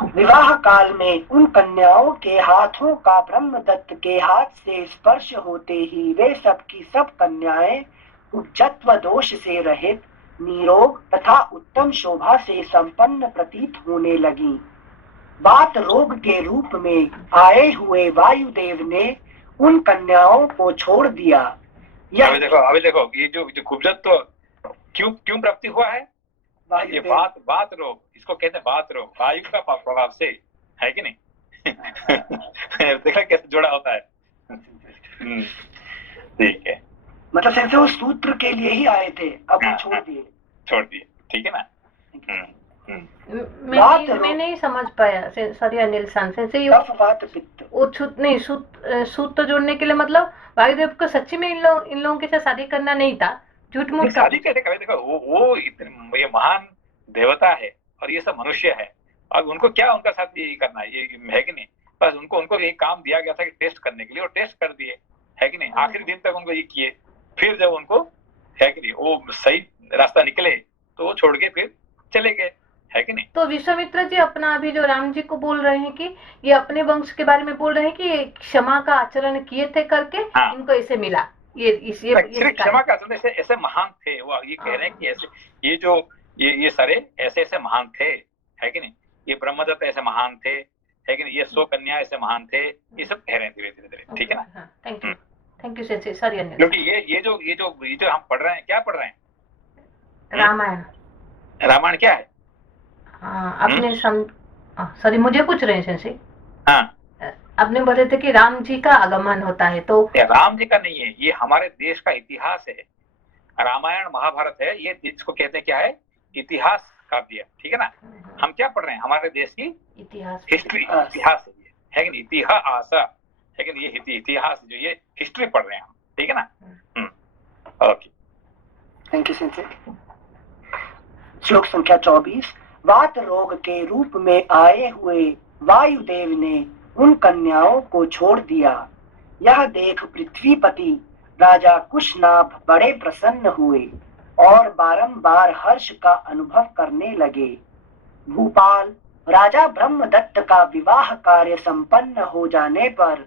विवाह काल में उन कन्याओं के हाथों का ब्रह्मदत्त के हाथ से स्पर्श होते ही वे सब की सब कन्याएं उपजत्व दोष से रहित, निरोग तथा उत्तम शोभा से संपन्न प्रतीत होने लगी। बात रोग के रूप में आए हुए वायुदेव ने उन कन्याओं को छोड़ दिया। अभी देखो ये जो कुब्जत्व क्यों प्राप्ति हुआ है, ये बात रोग, इसको कहते हैं बात रोग, वायु का प्रभाव से, है कि नहीं। देखा कैसे जुड़ा होता है। ठीक है, मतलब जैसे वो सूत्र के लिए ही आए थे, अब वो छोड़ दिए, ठीक है ना। मैं नहीं समझ पाया, सॉरी अनिल सान से सूत्र जोड़ने के लिए मतलब वायुदेव को सच्ची में इन लोगों के साथ शादी करना नहीं था, झूठ मूठ शादी कैसे करे। देखो वो ये महान देवता है और ये सब मनुष्य है, अब उनको क्या उनका साथ ये करना है, ये है कि नहीं। बस उनको ये काम दिया गया था कि टेस्ट करने के लिए, और टेस्ट कर दिए, है कि नहीं। आखिरी दिन तक उनको ये किए, फिर जब उनको, है कि नहीं, वो सही रास्ता निकले तो वो छोड़ के फिर चले गए, है कि नहीं। तो विश्वामित्र जी अपना अभी जो राम जी को बोल रहे हैं कि ये अपने वंश के बारे में बोल रहे हैं कि ये क्षमा का आचरण किए थे करके हाँ। इनको ऐसे मिला, ये सिर्फ क्षमा का आचरण, ऐसे ऐसे महान थे वो, ये कह रहे हैं कि ऐसे ये जो ये सारे ऐसे ऐसे महान थे, है कि नहीं। ये ब्रह्मदत्त ऐसे महान थे, है कि नहीं। ये 100 कन्या ऐसे महान थे, ये सब कह रहे हैं धीरे धीरे, ठीक है ना। Thank you sensei, sorry. क्योंकि ये जो हम पढ़ रहे हैं, क्या पढ़ रहे हैं, रामायण। रामायण क्या है? आपने सॉरी, मुझे पूछ रहे हैं सेंसे। हाँ, आपने बोले थे कि राम जी का आगमन होता है, तो राम जी का नहीं है, ये हमारे देश का इतिहास है। रामायण महाभारत है, ये इसको कहते हैं क्या है, इतिहास काव्य, ठीक है ना। हम क्या पढ़ रहे हैं, हमारे देश की इतिहास, हिस्ट्री, इतिहास है कि नहीं, इतिहास है कि नहीं, ये इतिहास जो ये हिस्ट्री पढ़ रहे हैं हम, ठीक है ना। Okay, thank you sensei. श्लोक संख्या 24। वात रोग के रूप में आए हुए वायुदेव ने उन कन्याओं को छोड़ दिया। यह देख पृथ्वीपति राजा कुशनाभ बड़े प्रसन्न हुए और बारंबार हर्ष का अनुभव करने लगे। भूपाल राजा ब्रह्मदत्त का विवाह कार्य संपन्न हो जाने पर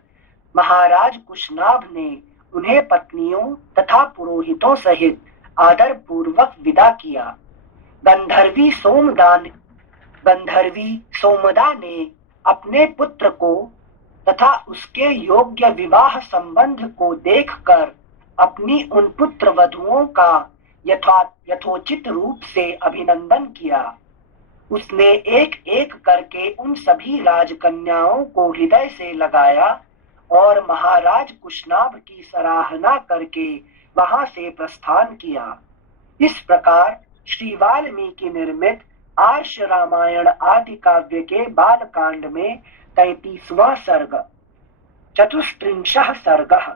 महाराज कुशनाभ ने उन्हें पत्नियों तथा पुरोहितों सहित आदर पूर्वक विदा किया। गंधर्वी सोमदा ने अपने पुत्र को तथा उसके योग्य विवाह संबंध को देखकर अपनी उन पुत्र वधुओं का यथोचित रूप से अभिनंदन किया। उसने एक एक करके उन सभी राजकन्याओं को हृदय से लगाया और महाराज कुशनाभ की सराहना करके वहां से प्रस्थान किया। इस प्रकार श्री वाल्मीकि निर्मित आर्ष रामायण आदि काव्य के बाल कांड में 33वां सर्ग, 34 सर्गः।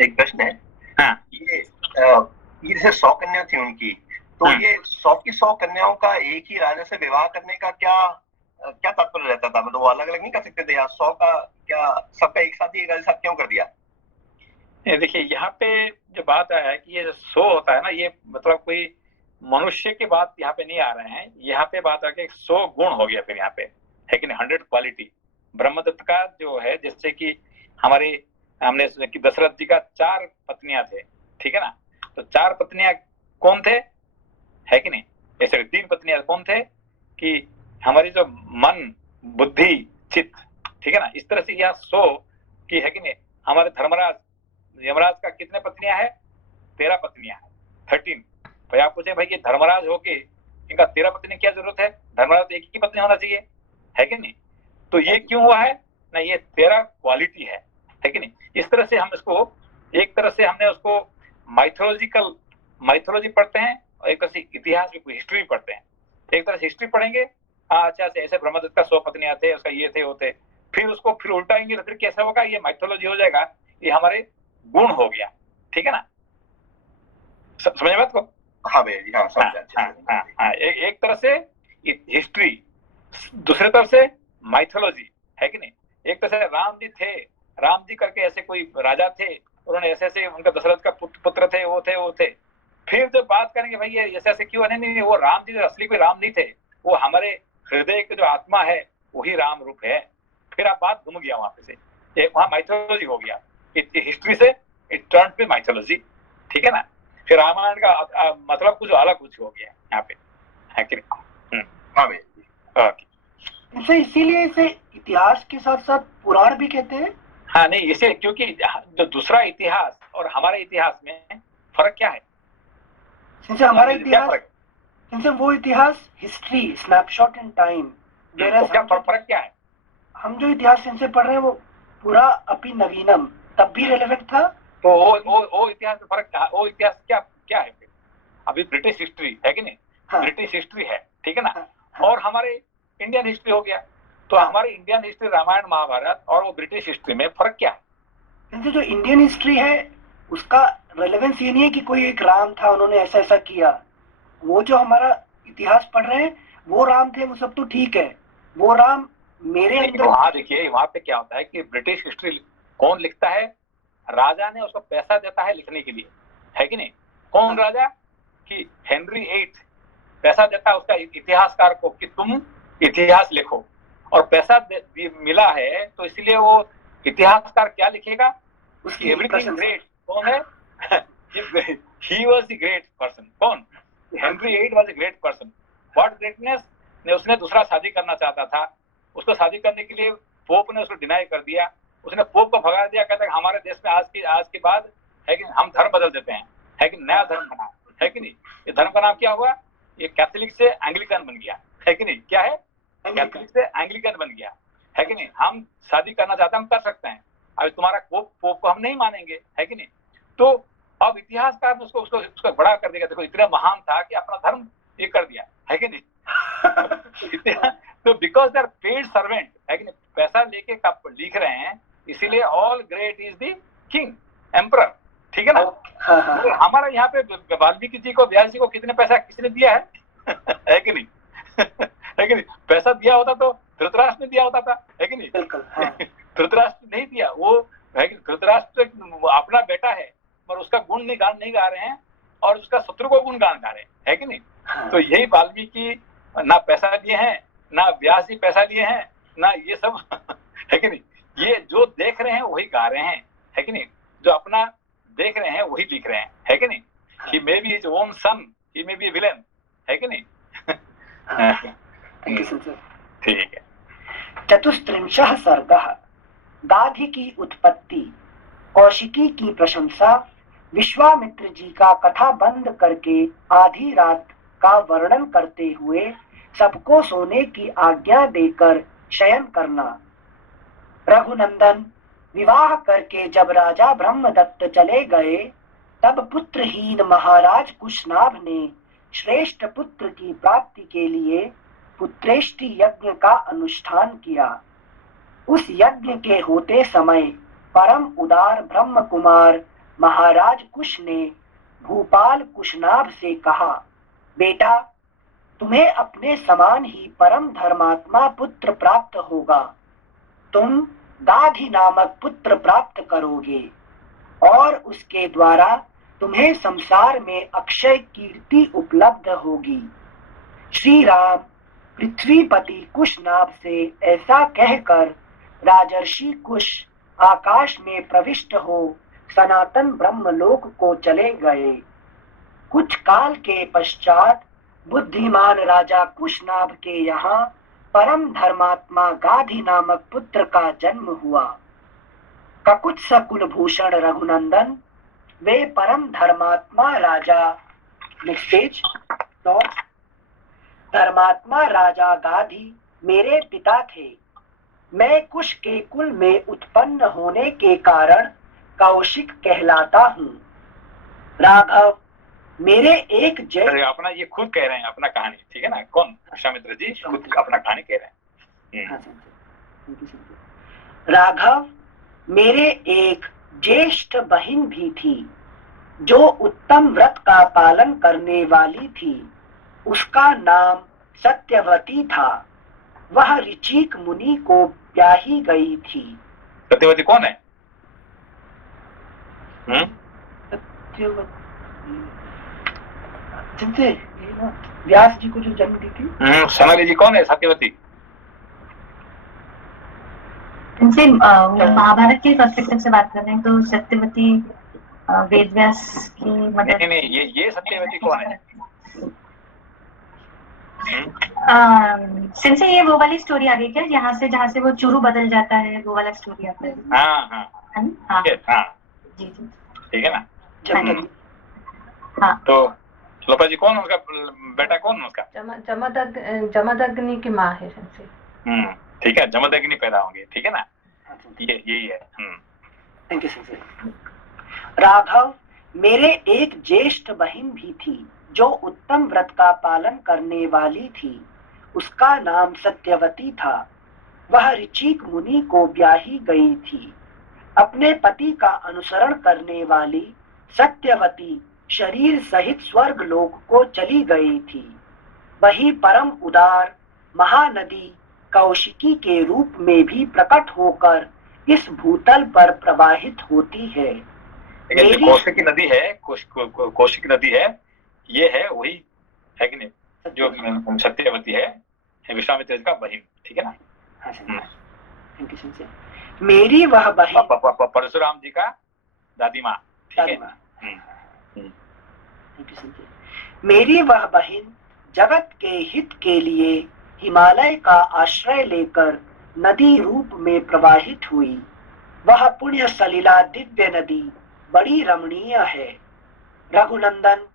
एक प्रश्न है। हाँ, ये जैसे 100 कन्या थी उनकी, तो ये 100 की 100 कन्याओं का एक ही राजा से विवाह करने का क्या तात्पर्य रहता था? मतलब वो अलग अलग नहीं कर सकते थे, या 100 का क्या सबका एक साथ ही एक राजा साथ क्यों कर दिया? देखिए, यहाँ पे जो बात आया है कि ये 100 होता है ना, ये मतलब कोई मनुष्य की बात यहाँ पे नहीं आ रहे हैं। यहाँ पे बात आ गई 100 गुण हो गया फिर यहाँ पे, है कि नहीं, 100 क्वालिटी। ब्रह्मदत्त का जो है, जैसे कि हमने सुना कि दशरथ जी का 4 पत्नियां थे, ठीक है ना। तो 4 पत्नियां कौन थे, है कि नहीं। ऐसे 3 पत्नियां कौन थे कि हमारी जो मन, बुद्धि, चित्त, ठीक है ना। इस तरह से यहाँ 100 की, है कि नहीं। हमारे धर्मराज, यमराज का कितने पत्नियां है? 13 पत्नियां है, 13। भाई आप पूछे, भाई ये धर्मराज होके इनका 13 पत्नी क्या जरूरत है? धर्मराज एक ही पत्नी होना चाहिए, है कि नहीं। तो ये क्यों हुआ है ना, ये 13 क्वालिटी है कि नहीं। इस तरह से हम इसको, एक तरह से हमने उसको माइथोलॉजी पढ़ते हैं और एक तरह से इतिहास की हिस्ट्री पढ़ते हैं। एक तरह से हिस्ट्री पढ़ेंगे, अच्छा से ऐसे ब्रह्मदत्त का 100 पत्नियां थे, उसका ये थे वो थे, फिर उसको फिर उल्टाएंगे तो फिर कैसा होगा, ये माइथोलॉजी हो जाएगा, ये हमारे गुण हो गया, ठीक है ना। समझ बात को? हाँ भैया, हाँ समझा। एक तरह से हिस्ट्री, दूसरे तरफ से माइथोलॉजी, है कि नहीं। एक तरह से राम जी थे, राम जी करके ऐसे कोई राजा थे, उन्होंने ऐसे ऐसे, उनका दशरथ का पुत्र थे, वो थे। फिर जब बात करेंगे भाई ये ऐसे ऐसे क्यों, नहीं, वो राम जी असली कोई राम नहीं थे, वो हमारे हृदय की जो आत्मा है वही राम रूप है। फिर आप बात घूम गया वहां पे से, वहां माइथोलॉजी हो गया, हिस्ट्री से इट टर्न पे माइथोलॉजी, ठीक है ना। फिर रामायण का मतलब कुछ अलग कुछ हो गया यहाँ पे, है कि नहीं। हाँ भैया, इसीलिए इसे इतिहास के साथ साथ पुराण भी कहते हैं। हाँ नहीं, इसे क्योंकि जो दूसरा इतिहास और हमारे इतिहास में फर्क क्या है? हमारा इतिहास, वो इतिहास हिस्ट्री, स्नैपशॉट इन टाइम। तो क्या फर्क क्या है? हम जो इतिहास इनसे पढ़ रहे हैं वो पूरा अपि नवीनम, तब भी रेलेवेंट था। तो वो इतिहास में फर्क, वो इतिहास क्या है फिर? अभी ब्रिटिश हिस्ट्री है कि नहीं। हाँ। ब्रिटिश हिस्ट्री है, ठीक है ना। हाँ। और हमारे इंडियन हिस्ट्री हो गया। तो हमारी इंडियन हिस्ट्री, रामायण महाभारत, और वो ब्रिटिश हिस्ट्री में फर्क क्या है? जो इंडियन हिस्ट्री है उसका रेलेवेंस ये नहीं है कि कोई एक राम था, उन्होंने ऐसा ऐसा किया। वो जो हमारा इतिहास पढ़ रहे हैं वो राम थे, वो सब तो ठीक है। वो राम मेरे अंदर, वहां देखिए, वहां पे क्या होता है कि ब्रिटिश हिस्ट्री कौन लिखता है? राजा ने उसको पैसा देता है लिखने के लिए, है कि नहीं। कौन राजा? कि हेनरी VIII पैसा देता है उसका इतिहासकार को कि तुम इतिहास लिखो, और पैसा मिला है तो इसलिए वो इतिहासकार क्या लिखेगा, उसकी एवरीथिंग ग्रेट। कौन है? He was the great person. कौन? Henry VIII was a great person. What greatness ने, उसने दूसरा शादी करना चाहता था, उसको शादी करने के लिए पोप ने उसको डिनाई कर दिया, उसने पोप को भगा दिया, कहता है हमारे देश में आज के बाद है कि हम धर्म बदल देते हैं, है कि नया धर्म बना, है कि नहीं। ये धर्म का नाम क्या हुआ? ये कैथोलिक से एंग्लिकन बन गया, है कि नहीं। क्या है? कैथोलिक से एंग्लिकन बन गया, है कि नहीं। हम शादी करना चाहते हैं, हम कर सकते हैं, अब तुम्हारा पोप को हम नहीं मानेंगे, है कि नहीं। तो अब इतिहासकार ने उसको बड़ा कर दिया, देखो इतना महान था कि अपना धर्म ये कर दिया, है कि नहीं। तो because they are paid servant, है कि नहीं, पैसा लेके लिख रहे हैं, इसीलिए all great is the king emperor, ठीक है ना। तो हमारा यहाँ पे वाल्मीकि जी को, व्यास जी को कितने पैसा किसने दिया है? है कि नहीं। है कि नहीं। पैसा दिया होता तो धृतराष्ट्र ने दिया होता था, है कि नहीं। धृतराष्ट्र नहीं दिया, वो है कि धृतराष्ट्र अपना बेटा है पर उसका गुण नहीं गा रहे हैं, और उसका शत्रु को गुण गान गा रहे हैं, है कि नहीं। तो यही वाल्मीकि ना पैसा लिए हैं, ना व्यास जी पैसा लिए हैं, ना ये सब है कि नहीं। ये जो देख रहे हैं वही गा रहे हैं, है कि नहीं। जो अपना देख रहे हैं वही लिख रहे हैं, है कि नहीं। He may be his own son, he may be a villain, है कि नहीं। ठीक है। चतुस्त्रिंशः सर्गः। गाधी की उत्पत्ति, कौशिकी की प्रशंसा, विश्वामित्र जी का कथा बंद करके आधी रात का वर्णन करते हुए सबको सोने की आज्ञा देकर शयन करना। रघुनंदन विवाह करके जब राजा ब्रह्मदत्त चले गए, तब पुत्रहीन महाराज कुशनाभ ने श्रेष्ठ पुत्र की प्राप्ति के लिए पुत्रेष्टि यज्ञ का अनुष्ठान किया। उस यज्ञ के होते समय परम उदार ब्रह्म कुमार महाराज कुश ने भूपाल कुशनाभ से कहा, बेटा तुम्हें अपने समान ही परम धर्मात्मा पुत्र प्राप्त होगा। तुम गाधी नामक पुत्र प्राप्त करोगे और उसके द्वारा तुम्हें संसार में अक्षय कीर्ति उपलब्ध होगी। श्री राम पृथ्वीपति कुशनाभ से ऐसा कहकर राजर्षि कुश आकाश में प्रविष्ट हो सनातन ब्रह्मलोक को चले गए। कुछ काल के पश्चात बुद्धिमान राजा कुशनाभ के यहाँ परम धर्मात्मा गाधी नामक पुत्र का जन्म हुआ। ककुत्स कुलभूषण रघुनंदन वे परम धर्मात्मा राजा तो धर्मात्मा राजा गाधी मेरे पिता थे। मैं कुश के कुल में उत्पन्न होने के कारण कौशिक कहलाता हूँ। राघव मेरे एक जय। अपना ये खुद कह रहे हैं अपना कहानी, ठीक है ना। कौन? विश्वामित्र जी खुद अपना कहानी कह रहे हैं। राघव मेरे एक ज्येष्ठ बहन भी थी जो उत्तम व्रत का पालन करने वाली थी। उसका नाम सत्यवती था। वह ऋचिक मुनि को ब्याही गई थी। सत्यवती कौन है? व्यास जी को जो जन्म दी थी। सोनाली जी कौन है सत्यवती? इनसे महाभारत के पर्सपेक्टिव से बात कर रहे हैं तो सत्यवती वेद व्यास की मदद। नहीं ये सत्यवती कौन है? सिंसे ये वो वाली स्टोरी आ गई क्या, जहाँ से वो चूरू बदल जाता है, वो वाला स्टोरी आता है। हाँ जी जी ठीक है ना। हाँ तो लोपा जी कौन उसका बेटा, कौन उसका? जमदग्नि की माँ है सिंसे। ठीक है, जमदग्नि पैदा होंगे, ठीक है ना। ये यही है। Thank you सिंसे। राघव मेरे एक ज्येष्ठ बहन भी थी जो उत्तम व्रत का पालन करने वाली थी। उसका नाम सत्यवती था। वह ऋचिक मुनि को ब्याही गई थी। अपने पति का अनुसरण करने वाली सत्यवती शरीर सहित स्वर्ग लोक को चली गई थी। वही परम उदार महानदी कौशिकी के रूप में भी प्रकट होकर इस भूतल पर प्रवाहित होती है। कौशिकी नदी है, कौशिक नदी है, ये है वही, है कि नहीं, जो सत्यवती है विश्वामित्र का बहन, ठीक है ना। हाँ थैंक यू संजय। मेरी वह बहन परशुराम जी का दादी माँ, ठीक है। मेरी वह बहन जगत के हित के लिए हिमालय का आश्रय लेकर नदी रूप में प्रवाहित हुई। वह पुण्य सलिला दिव्य नदी बड़ी रमणीय है। रघुनंदन,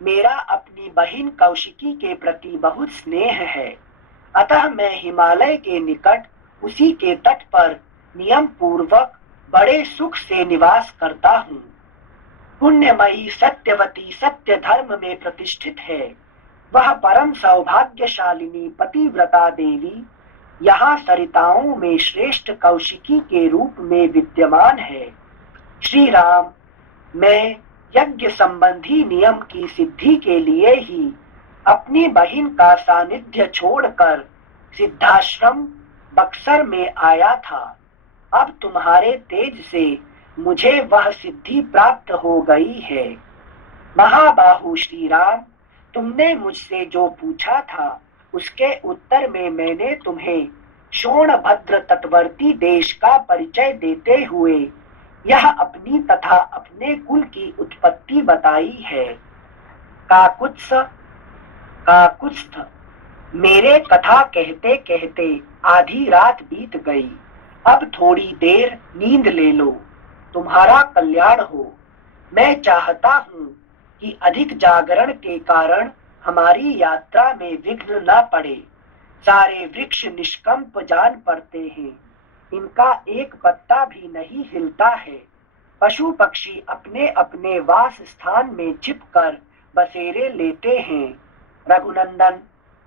मेरा अपनी बहन कौशिकी के प्रति बहुत स्नेह है, अतः मैं हिमालय के निकट उसी के तट पर नियम पूर्वक बड़े सुख से निवास करता हूँ। पुण्यमयी सत्यवती सत्य धर्म में प्रतिष्ठित है। वह परम सौभाग्यशालिनी पतिव्रता देवी यहाँ सरिताओं में श्रेष्ठ कौशिकी के रूप में विद्यमान है। श्री राम, मैं यज्ञ संबंधी नियम की सिद्धि के लिए ही अपनी बहन का सानिध्य छोड़कर सिद्धाश्रम बक्सर में आया था। अब तुम्हारे तेज से मुझे वह सिद्धि प्राप्त हो गई है। महाबाहु श्री राम, तुमने मुझसे जो पूछा था उसके उत्तर में मैंने तुम्हें शोणभद्र तटवर्ती देश का परिचय देते हुए यह अपनी तथा अपने कुल की उत्पत्ति बताई है। काकुत्स्थ, मेरे कथा कहते कहते आधी रात बीत गई। अब थोड़ी देर नींद ले लो, तुम्हारा कल्याण हो। मैं चाहता हूँ कि अधिक जागरण के कारण हमारी यात्रा में विघ्न न पड़े। सारे वृक्ष निष्कंप जान पड़ते हैं, इनका एक पत्ता भी नहीं हिलता है। पशु पक्षी अपने अपने वास स्थान में छिपकर बसेरे लेते हैं। रघुनंदन,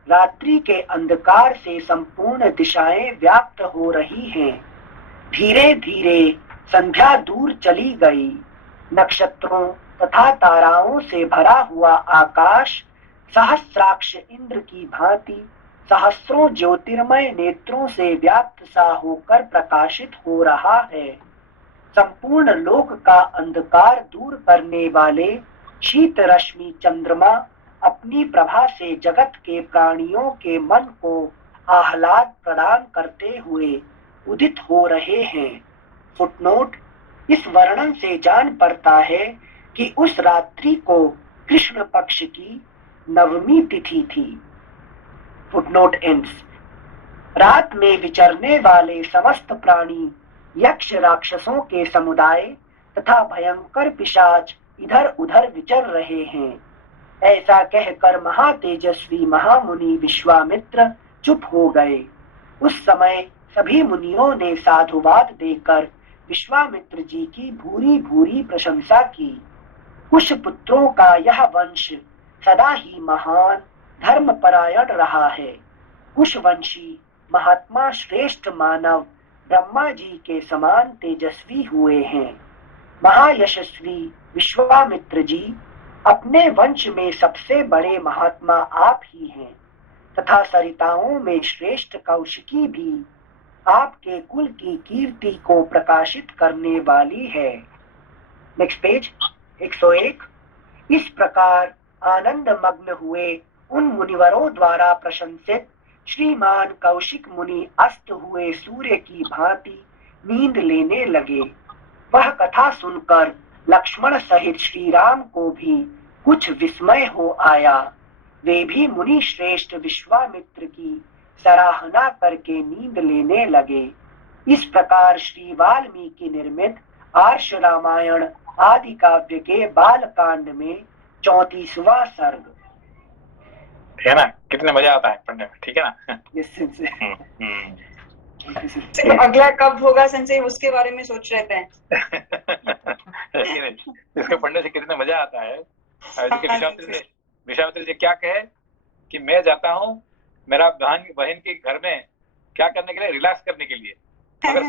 रात्रि के अंधकार से संपूर्ण दिशाएं व्याप्त हो रही हैं। धीरे धीरे संध्या दूर चली गई। नक्षत्रों तथा ताराओं से भरा हुआ आकाश सहस्राक्ष इंद्र की भांति सहस्रों ज्योतिर्मय नेत्रों से व्याप्त सा होकर प्रकाशित हो रहा है। संपूर्ण लोक का अंधकार दूर करने वाले शीत रश्मि चंद्रमा अपनी प्रभा से जगत के प्राणियों के मन को आह्लाद प्रदान करते हुए उदित हो रहे हैं। फुटनोट, इस वर्णन से जान पड़ता है कि उस रात्रि को कृष्ण पक्ष की नवमी तिथि थी। Footnote ends. रात में विचरने वाले समस्त प्राणी यक्ष राक्षसों के समुदाय तथा भयंकर पिशाच इधर उधर विचर रहे हैं। ऐसा कहकर महातेजस्वी महामुनि विश्वामित्र चुप हो गए। उस समय सभी मुनियों ने साधुवाद देकर विश्वामित्र जी की भूरी भूरी प्रशंसा की। कुश पुत्रों का यह वंश सदा ही महान धर्मपरायण रहा है। कुशवंशी महात्मा श्रेष्ठ मानव ब्रह्मा जी के समान तेजस्वी हुए हैं। महायशस्वी विश्वामित्र जी, अपने वंश में सबसे बड़े महात्मा आप ही हैं तथा सरिताओं में श्रेष्ठ कौशिकी भी आपके कुल की कीर्ति को प्रकाशित करने वाली है। Next page 101। इस प्रकार आनंद मग्न हुए उन मुनिवरों द्वारा प्रशंसित श्रीमान कौशिक मुनि अस्त हुए सूर्य की भांति नींद लेने लगे। वह कथा सुनकर लक्ष्मण सहित श्री राम को भी कुछ विस्मय हो आया। वे भी मुनि श्रेष्ठ विश्वामित्र की सराहना करके नींद लेने लगे। इस प्रकार श्री वाल्मीकि निर्मित आर्ष रामायण आदि काव्य के बाल कांड में 34वां सर्ग। है ना, कितने मजा आता है पढ़ने में, ठीक है ना। अगला कब होगा संजय, उसके बारे में सोच रहे थे। इसको पढ़ने से कितने मजा आता है। विश्वामित्र जी क्या कहे कि मैं जाता हूँ मेरा बहन के घर में क्या करने के लिए, रिलैक्स करने के लिए, मगर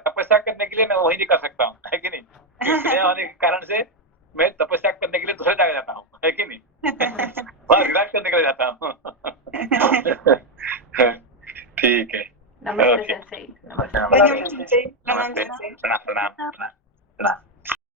तपस्या करने के लिए मैं वही नहीं कर सकता हूँ, है कि नहीं। होने के कारण से मैं तपस्या करने